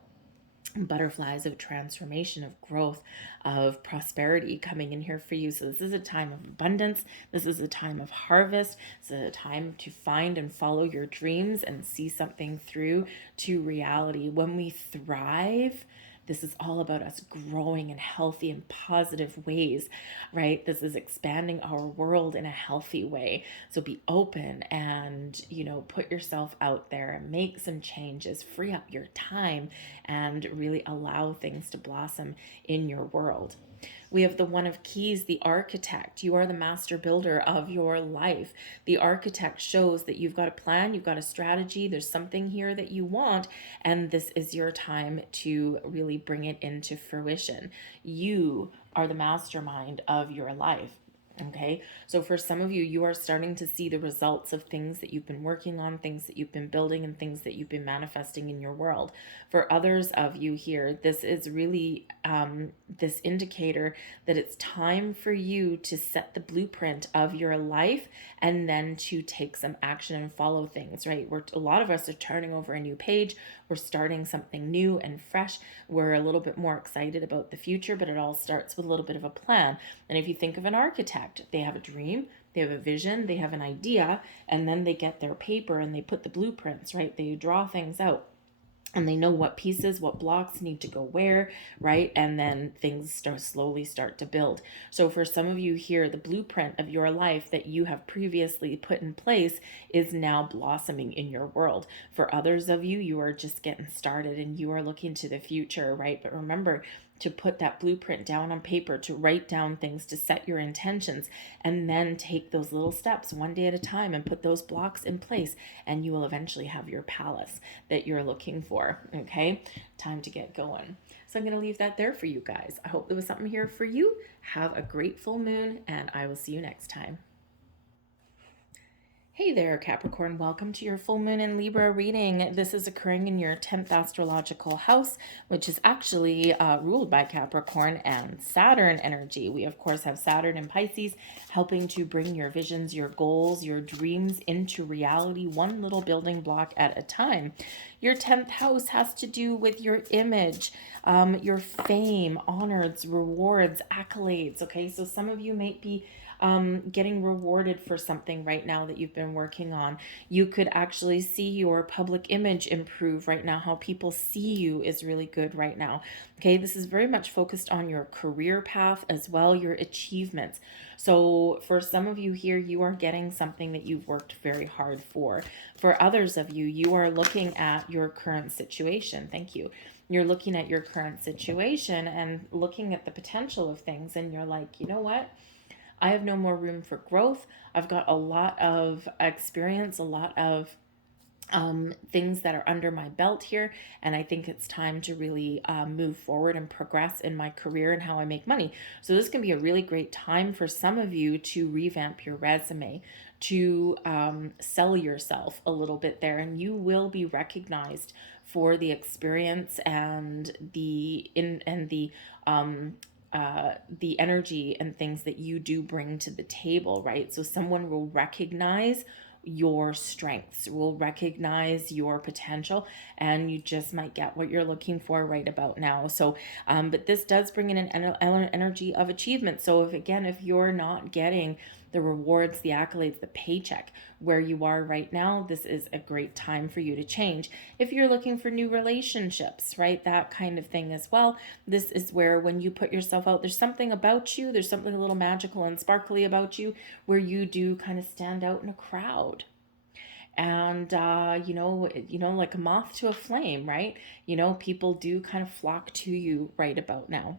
Butterflies of transformation, of growth, of prosperity coming in here for you. So this is a time of abundance. This is a time of harvest. It's a time to find and follow your dreams and see something through to reality. When we thrive, this is all about us growing in healthy and positive ways, right? This is expanding our world in a healthy way. So be open and, put yourself out there and make some changes, free up your time, and really allow things to blossom in your world. We have the One of Keys, the architect. You are the master builder of your life. The architect shows that you've got a plan, you've got a strategy, there's something here that you want, and this is your time to really bring it into fruition. You are the mastermind of your life. Okay, so for some of you, you are starting to see the results of things that you've been working on, things that you've been building, and things that you've been manifesting in your world. For others of you here, this is really this indicator that it's time for you to set the blueprint of your life and then to take some action and follow things, right? A lot of us are turning over a new page. We're starting something new and fresh. We're a little bit more excited about the future, but it all starts with a little bit of a plan. And if you think of an architect, they have a dream, they have a vision, they have an idea, and then they get their paper and they put the blueprints, right? They draw things out. And they know what pieces, what blocks need to go where, right? And then things slowly start to build. So for some of you here, the blueprint of your life that you have previously put in place is now blossoming in your world. For others of you, you are just getting started and you are looking to the future, right? But remember, to put that blueprint down on paper, to write down things, to set your intentions, and then take those little steps one day at a time and put those blocks in place, and you will eventually have your palace that you're looking for. Okay, time to get going. So I'm going to leave that there for you guys. I hope there was something here for you. Have a great full moon, and I will see you next time. Hey there, Capricorn. Welcome to your full moon in Libra reading. This is occurring in your 10th astrological house, which is actually ruled by Capricorn and Saturn energy. We, of course, have Saturn and Pisces helping to bring your visions, your goals, your dreams into reality, one little building block at a time. Your 10th house has to do with your image, your fame, honors, rewards, accolades. Okay, so some of you might be getting rewarded for something right now that you've been working on. You could actually see your public image improve right now. How people see you is really good right now. Okay, this is very much focused on your career path as well, your achievements. So for some of you here, you are getting something that you've worked very hard for. For others of you, you are looking at your current situation. Thank you. You're looking at your current situation and looking at the potential of things, and you're like, you know what? I have no more room for growth. I've got a lot of experience, a lot of things that are under my belt here, and I think it's time to really move forward and progress in my career and how I make money. So this can be a really great time for some of you to revamp your resume, to sell yourself a little bit there, and you will be recognized for the experience and the energy and things that you do bring to the table, right? So someone will recognize your strengths, will recognize your potential, and you just might get what you're looking for right about now. So, but this does bring in an energy of achievement. So if you're not getting the rewards, the accolades, the paycheck where you are right now, this is a great time for you to change. If you're looking for new relationships, right, that kind of thing as well, this is where when you put yourself out, there's something about you, there's something a little magical and sparkly about you where you do kind of stand out in a crowd. And like a moth to a flame, right? People do kind of flock to you right about now.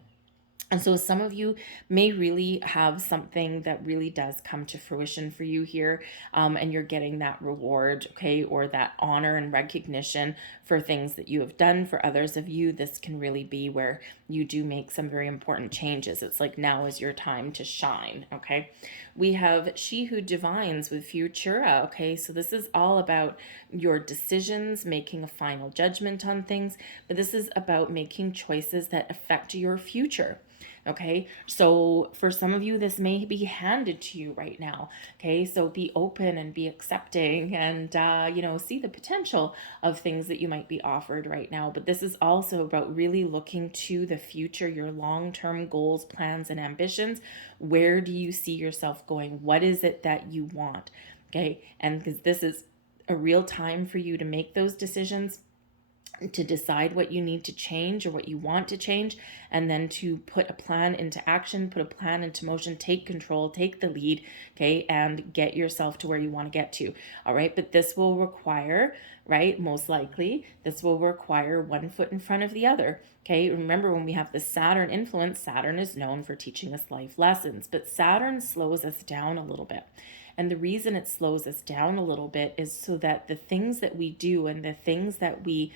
And so some of you may really have something that really does come to fruition for you here, and you're getting that reward, okay, or that honor and recognition for things that you have done. For others of you, this can really be where you do make some very important changes. It's like now is your time to shine, okay? We have She Who Divines with Futura, okay? So this is all about your decisions, making a final judgment on things, but this is about making choices that affect your future. Okay, so for some of you, this may be handed to you right now. Okay, so be open and be accepting and, see the potential of things that you might be offered right now. But this is also about really looking to the future, your long-term goals, plans, and ambitions. Where do you see yourself going? What is it that you want? Okay, and because this is a real time for you to make those decisions, to decide what you need to change or what you want to change, and then to put a plan into action, put a plan into motion, take control, take the lead, okay, and get yourself to where you want to get to. All right, but this will require, right, most likely, this will require one foot in front of the other. Okay, remember when we have the Saturn influence, Saturn is known for teaching us life lessons, but Saturn slows us down a little bit. And the reason it slows us down a little bit is so that the things that we do and the things that we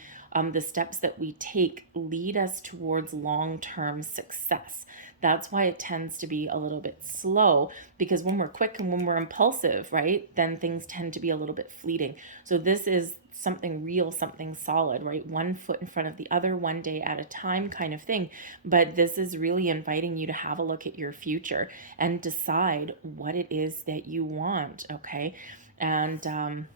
the steps that we take lead us towards long-term success. That's why it tends to be a little bit slow, because when we're quick and when we're impulsive, right, then things tend to be a little bit fleeting. So this is something real, something solid, right? One foot in front of the other, one day at a time kind of thing. But this is really inviting you to have a look at your future and decide what it is that you want, okay? And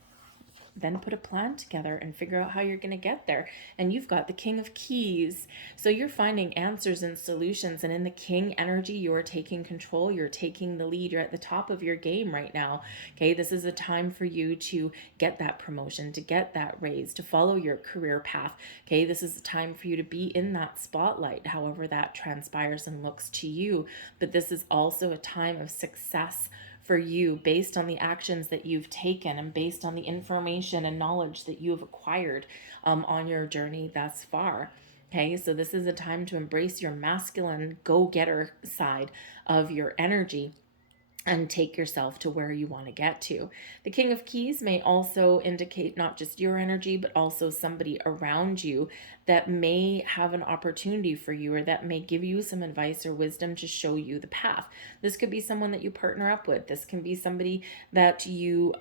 then put a plan together and figure out how you're going to get there. And you've got the King of Keys. So you're finding answers and solutions. And in the King energy, you're taking control. You're taking the lead. You're at the top of your game right now. Okay. This is a time for you to get that promotion, to get that raise, to follow your career path. Okay. This is a time for you to be in that spotlight, however that transpires and looks to you. But this is also a time of success for you based on the actions that you've taken and based on the information and knowledge that you have acquired on your journey thus far. Okay, so this is a time to embrace your masculine go-getter side of your energy and take yourself to where you want to get to. The King of Keys may also indicate not just your energy, but also somebody around you that may have an opportunity for you, or that may give you some advice or wisdom to show you the path. This could be someone that you partner up with. This can be somebody that you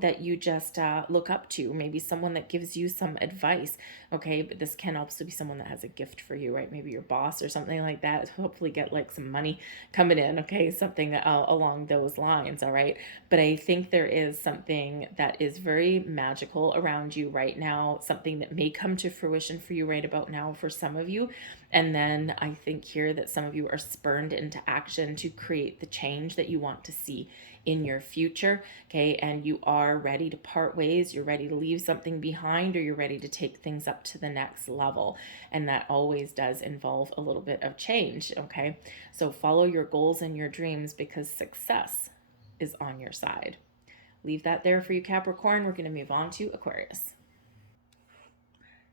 that you just look up to, maybe someone that gives you some advice. Okay, but this can also be someone that has a gift for you, right? Maybe your boss or something like that. Hopefully get like some money coming in, okay? Something along those lines, all right? But I think there is something that is very magical around you right now, something that may come to fruition for you right about now for some of you. And then I think here that some of you are spurned into action to create the change that you want to see in your future, okay? And you are ready to part ways, you're ready to leave something behind, or you're ready to take things up to the next level. And that always does involve a little bit of change, okay? So follow your goals and your dreams, because success is on your side. Leave that there for you, Capricorn. We're going to move on to Aquarius.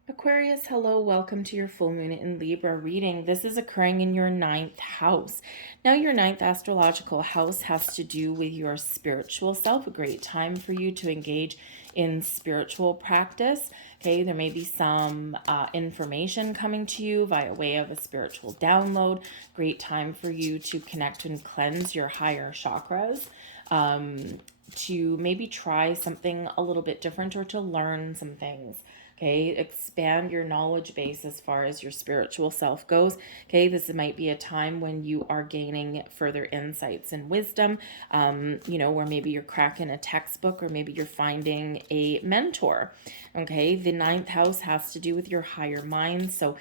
Aquarius, hello, welcome to your full moon in Libra reading. This is occurring in your 9th house. Now, your 9th astrological house has to do with your spiritual self, a great time for you to engage in spiritual practice. Okay, there may be some information coming to you via way of a spiritual download. Great time for you to connect and cleanse your higher chakras. To maybe try something a little bit different, or to learn some things. Okay, expand your knowledge base as far as your spiritual self goes. Okay, this might be a time when you are gaining further insights and wisdom, where maybe you're cracking a textbook, or maybe you're finding a mentor. Okay, the 9th house has to do with your higher mind. So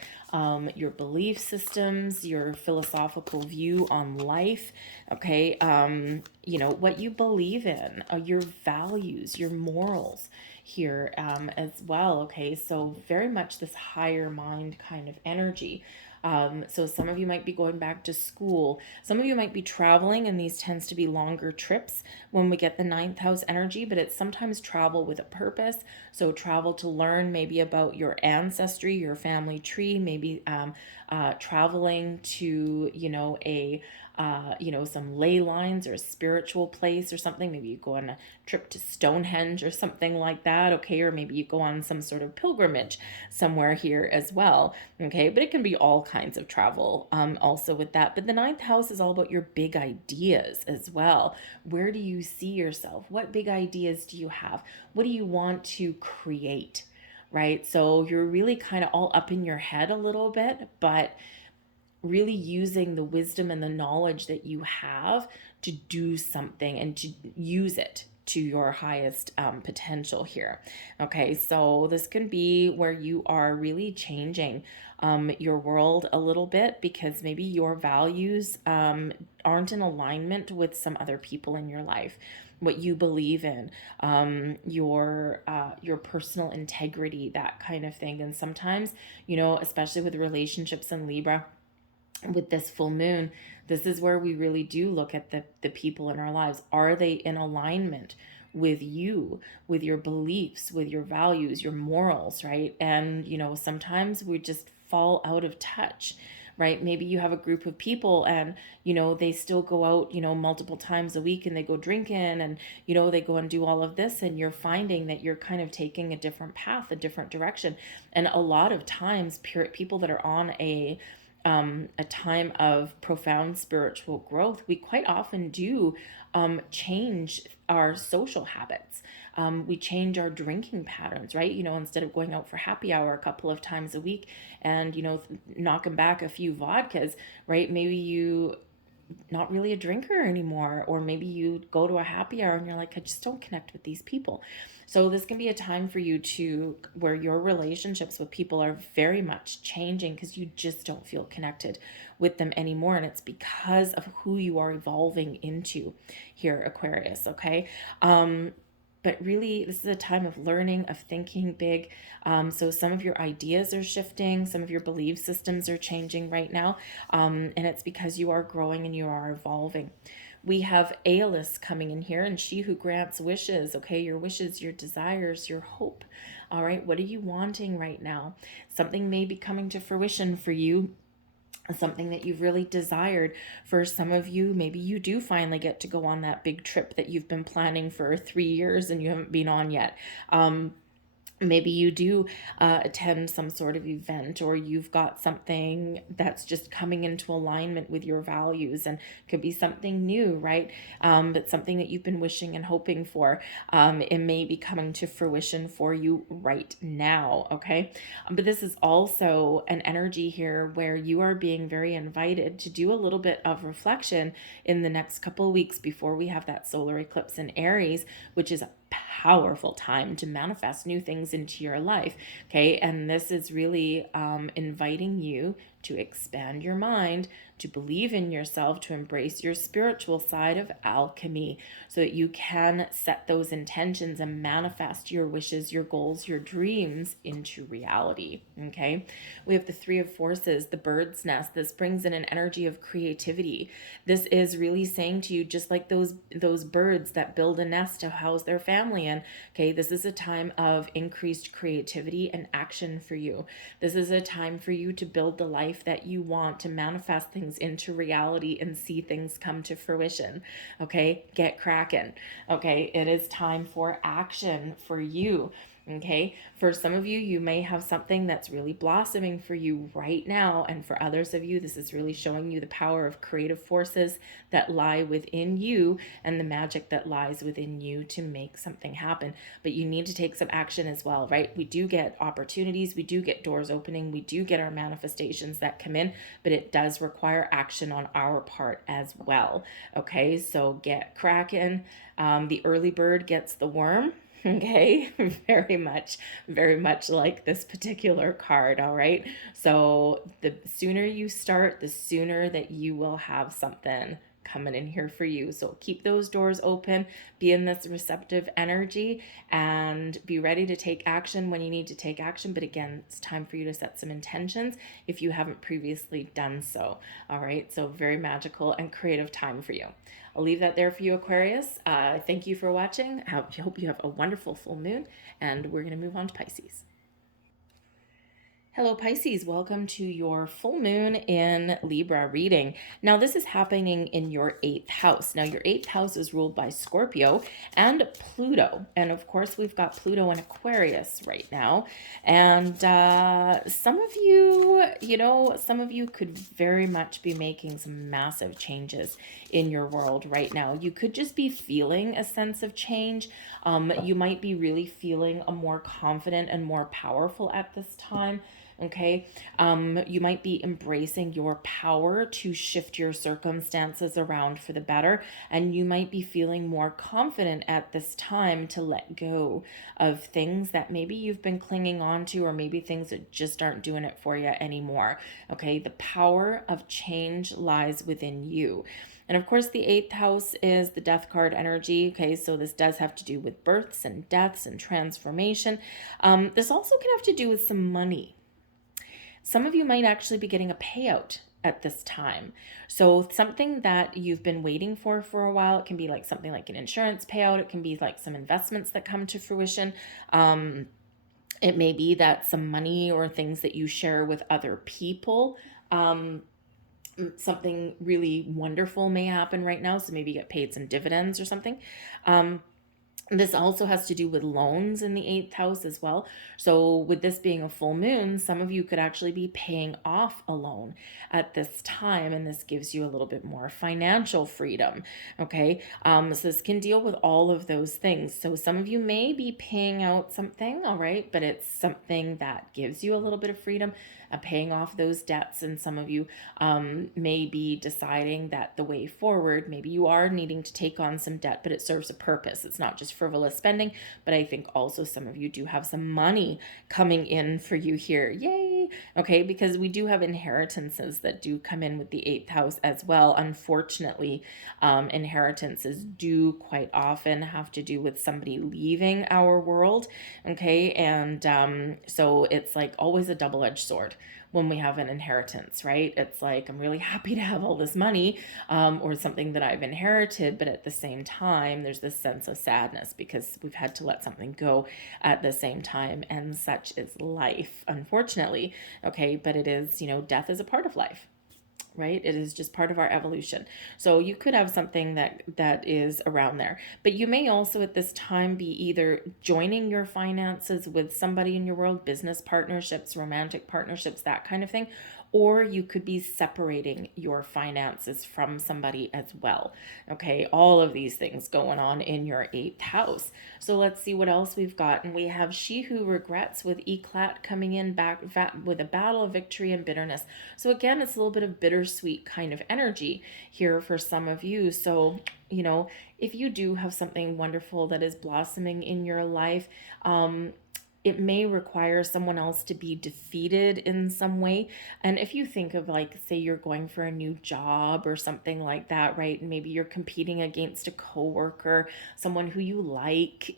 your belief systems, your philosophical view on life, okay, what you believe in, your values, your morals here as well, okay? So very much this higher mind kind of energy. So some of you might be going back to school. Some of you might be traveling, and these tends to be longer trips when we get the 9th house energy, but it's sometimes travel with a purpose. So travel to learn maybe about your ancestry, your family tree, maybe traveling to, some ley lines or a spiritual place or something. Maybe you go on a trip to Stonehenge or something like that, okay? Or maybe you go on some sort of pilgrimage somewhere here as well, okay? But it can be all kinds of travel also with that. But the 9th house is all about your big ideas as well. Where do you see yourself? What big ideas do you have? What do you want to create, right? So you're really kind of all up in your head a little bit, but really using the wisdom and the knowledge that you have to do something and to use it to your highest potential here. Okay, so this can be where you are really changing your world a little bit, because maybe your values aren't in alignment with some other people in your life. What you believe in, your personal integrity, that kind of thing. And sometimes, especially with relationships in Libra, with this full moon, this is where we really do look at the people in our lives. Are they in alignment with you, with your beliefs, with your values, your morals, right? And, sometimes we just fall out of touch, right? Maybe you have a group of people and, they still go out, multiple times a week and they go drinking and, they go and do all of this, and you're finding that you're kind of taking a different path, a different direction. And a lot of times, people that are on a time of profound spiritual growth, we quite often do change our social habits. We change our drinking patterns, right? Instead of going out for happy hour a couple of times a week and, knocking back a few vodkas, right? Maybe you not really a drinker anymore, or maybe you go to a happy hour and you're like, I just don't connect with these people. So this can be a time for you to where your relationships with people are very much changing because you just don't feel connected with them anymore, and it's because of who you are evolving into here, Aquarius. Okay. But really, this is a time of learning, of thinking big. So some of your ideas are shifting, some of your belief systems are changing right now, and it's because you are growing and you are evolving. We have Aeolus coming in here, and she who grants wishes, okay, your wishes, your desires, your hope. All right, what are you wanting right now? Something may be coming to fruition for you, something that you've really desired. For some of you, maybe you do finally get to go on that big trip that you've been planning for 3 years and you haven't been on yet. Maybe you do attend some sort of event, or you've got something that's just coming into alignment with your values, and could be something new, right? But something that you've been wishing and hoping for. It may be coming to fruition for you right now, okay? But this is also an energy here where you are being very invited to do a little bit of reflection in the next couple of weeks before we have that solar eclipse in Aries, which is powerful time to manifest new things into your life. Okay. And this is really inviting you to expand your mind, to believe in yourself, to embrace your spiritual side of alchemy so that you can set those intentions and manifest your wishes, your goals, your dreams into reality. Okay. We have the Three of Forces, the bird's nest. This brings in an energy of creativity. This is really saying to you, just like those birds that build a nest to house their family in, okay, this is a time of increased creativity and action for you. This is a time for you to build the life that you want, to manifest things into reality and see things come to fruition. Okay, get cracking. Okay, it is time for action for you. Okay, for some of you, you may have something that's really blossoming for you right now, and for others of you, this is really showing you the power of creative forces that lie within you and the magic that lies within you to make something happen. But you need to take some action as well, right? We do get opportunities, we do get doors opening, we do get our manifestations that come in, but it does require action on our part as well. Okay, so get cracking. The early bird gets the worm. Okay, very much like this particular card. All right, so the sooner you start, the sooner that you will have something coming in here for you. So keep those doors open, be in this receptive energy, and be ready to take action when you need to take action. But again, it's time for you to set some intentions if you haven't previously done so. All right, so very magical and creative time for you. I'll leave that there for you, Aquarius. Thank you for watching. I hope you have a wonderful full moon, and we're going to move on to Pisces. Hello, Pisces. Welcome to your full moon in Libra reading. Now, this is happening in your 8th house. Now, your 8th house is ruled by Scorpio and Pluto. And of course, we've got Pluto in Aquarius right now. And some of you could very much be making some massive changes in your world right now. You could just be feeling a sense of change. You might be really feeling more confident and more powerful at this time. Okay, you might be embracing your power to shift your circumstances around for the better, and you might be feeling more confident at this time to let go of things that maybe you've been clinging on to, or maybe things that just aren't doing it for you anymore. Okay, the power of change lies within you. And of course, the 8th house is the death card energy. Okay, so this does have to do with births and deaths and transformation. This also can have to do with some money. Some of you might actually be getting a payout at this time. So something that you've been waiting for a while, it can be like something like an insurance payout. It can be like some investments that come to fruition. It may be that some money or things that you share with other people Something really wonderful may happen right now. So maybe you get paid some dividends or something. Um, this also has to do with loans in the eighth house as well. So, with this being a full moon, some of you could actually be paying off a loan at this time, and this gives you a little bit more financial freedom. Okay, so this can deal with all of those things. So, some of you may be paying out something, all right, but it's something that gives you a little bit of freedom. Paying off those debts, and some of you may be deciding that the way forward, maybe you are needing to take on some debt, but it serves a purpose. It's not just frivolous spending, but I think also some of you do have some money coming in for you here. Yay! Okay, because we do have inheritances that do come in with the eighth house as well. Unfortunately, inheritances do quite often have to do with somebody leaving our world. Okay, and so it's like always a double-edged sword when we have an inheritance, right? It's like, I'm really happy to have all this money, or something that I've inherited, but at the same time, there's this sense of sadness because we've had to let something go at the same time, and such is life, unfortunately. Okay, but it is, death is a part of life, right? It is just part of our evolution. So you could have something that is around there. But you may also at this time be either joining your finances with somebody in your world, business partnerships, romantic partnerships, that kind of thing, or you could be separating your finances from somebody as well. Okay, all of these things going on in your eighth house. So let's see what else we've got. And we have She Who Regrets with Eclat coming in back with a battle of victory and bitterness. So again, it's a little bit of bittersweet kind of energy here for some of you. So, if you do have something wonderful that is blossoming in your life, it may require someone else to be defeated in some way. And if you think of, like, say you're going for a new job or something like that, right? And maybe you're competing against a coworker, someone who you like,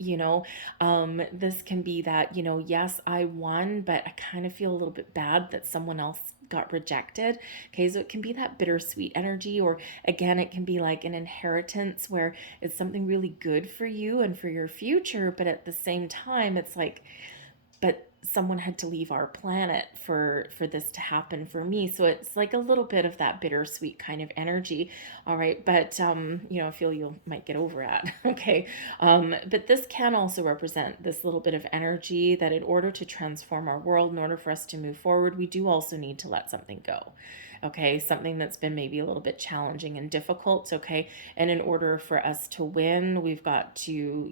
this can be that, yes, I won, but I kind of feel a little bit bad that someone else got rejected. Okay, so it can be that bittersweet energy, or again, it can be like an inheritance where it's something really good for you and for your future, but at the same time, it's like, but someone had to leave our planet for this to happen for me. So it's like a little bit of that bittersweet kind of energy. All right, but I feel you might get over it. Okay, but this can also represent this little bit of energy that in order to transform our world, in order for us to move forward, we do also need to let something go. Okay, something that's been maybe a little bit challenging and difficult. Okay, and in order for us to win, we've got to,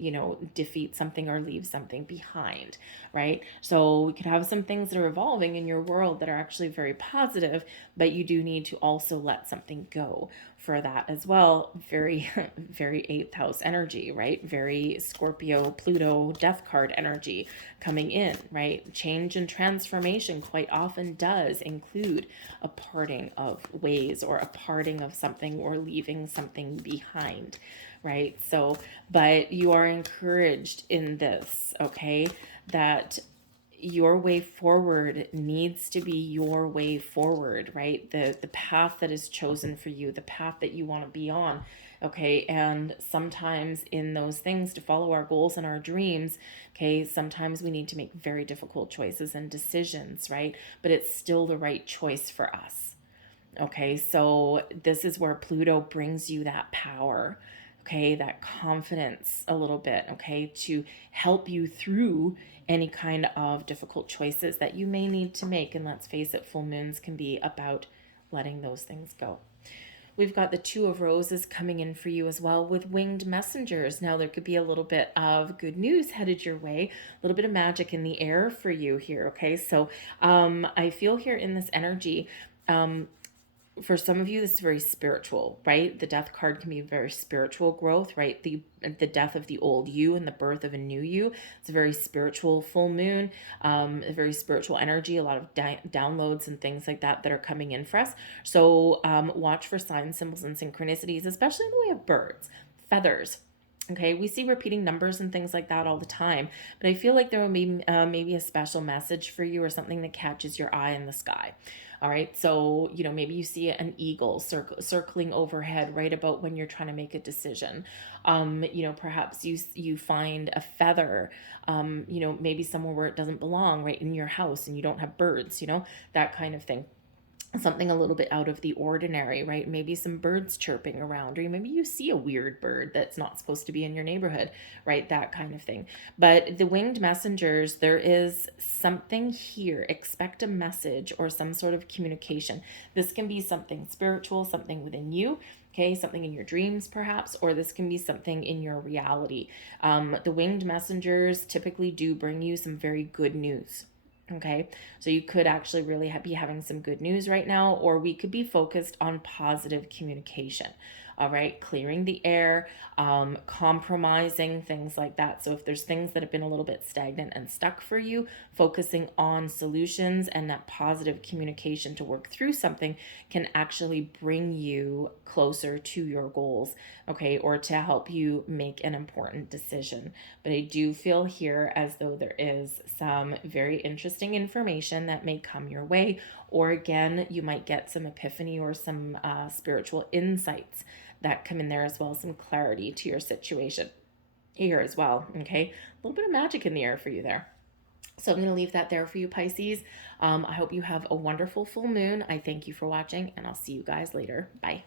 defeat something or leave something behind, right? So we could have some things that are evolving in your world that are actually very positive, but you do need to also let something go for that as well. Very, very eighth house energy, right? Very Scorpio, Pluto, death card energy coming in, right? Change and transformation quite often does include a parting of ways or a parting of something or leaving something behind, right? So, but you are encouraged in this, okay, that your way forward needs to be your way forward, right? The path that is chosen for you, the path that you want to be on. Okay, and sometimes in those things, to follow our goals and our dreams, okay, sometimes we need to make very difficult choices and decisions, right? But it's still the right choice for us. Okay, so this is where Pluto brings you that power, okay, that confidence a little bit, okay, to help you through any kind of difficult choices that you may need to make. And let's face it, full moons can be about letting those things go. We've got the Two of Roses coming in for you as well with winged messengers. Now, there could be a little bit of good news headed your way, a little bit of magic in the air for you here, okay? So I feel here in this energy, for some of you, this is very spiritual, right? The death card can be very spiritual growth, right? The death of the old you and the birth of a new you. It's a very spiritual full moon, a very spiritual energy, a lot of downloads and things like that are coming in for us. So watch for signs, symbols, and synchronicities, especially in the way of birds, feathers. Okay, we see repeating numbers and things like that all the time, but I feel like there will be maybe a special message for you or something that catches your eye in the sky. All right, so maybe you see an eagle circling overhead right about when you're trying to make a decision. Perhaps you find a feather, maybe somewhere where it doesn't belong, right in your house, and you don't have birds, that kind of thing. something a little bit out of the ordinary, right? Maybe some birds chirping around, or maybe you see a weird bird that's not supposed to be in your neighborhood, right? That kind of thing. But the winged messengers, there is something here. Expect a message or some sort of communication. This can be something spiritual, something within you. Okay, something in your dreams perhaps, or this can be something in your reality. The winged messengers typically do bring you some very good news. Okay, so you could actually really be having some good news right now, or we could be focused on positive communication. All right, clearing the air, compromising, things like that. So if there's things that have been a little bit stagnant and stuck for you, focusing on solutions and that positive communication to work through something can actually bring you closer to your goals, okay, or to help you make an important decision. But I do feel here as though there is some very interesting information that may come your way, or again, you might get some epiphany or some spiritual insights that come in there as well, some clarity to your situation here as well. Okay, a little bit of magic in the air for you there. So I'm going to leave that there for you, Pisces. I hope you have a wonderful full moon. I thank you for watching, and I'll see you guys later. Bye.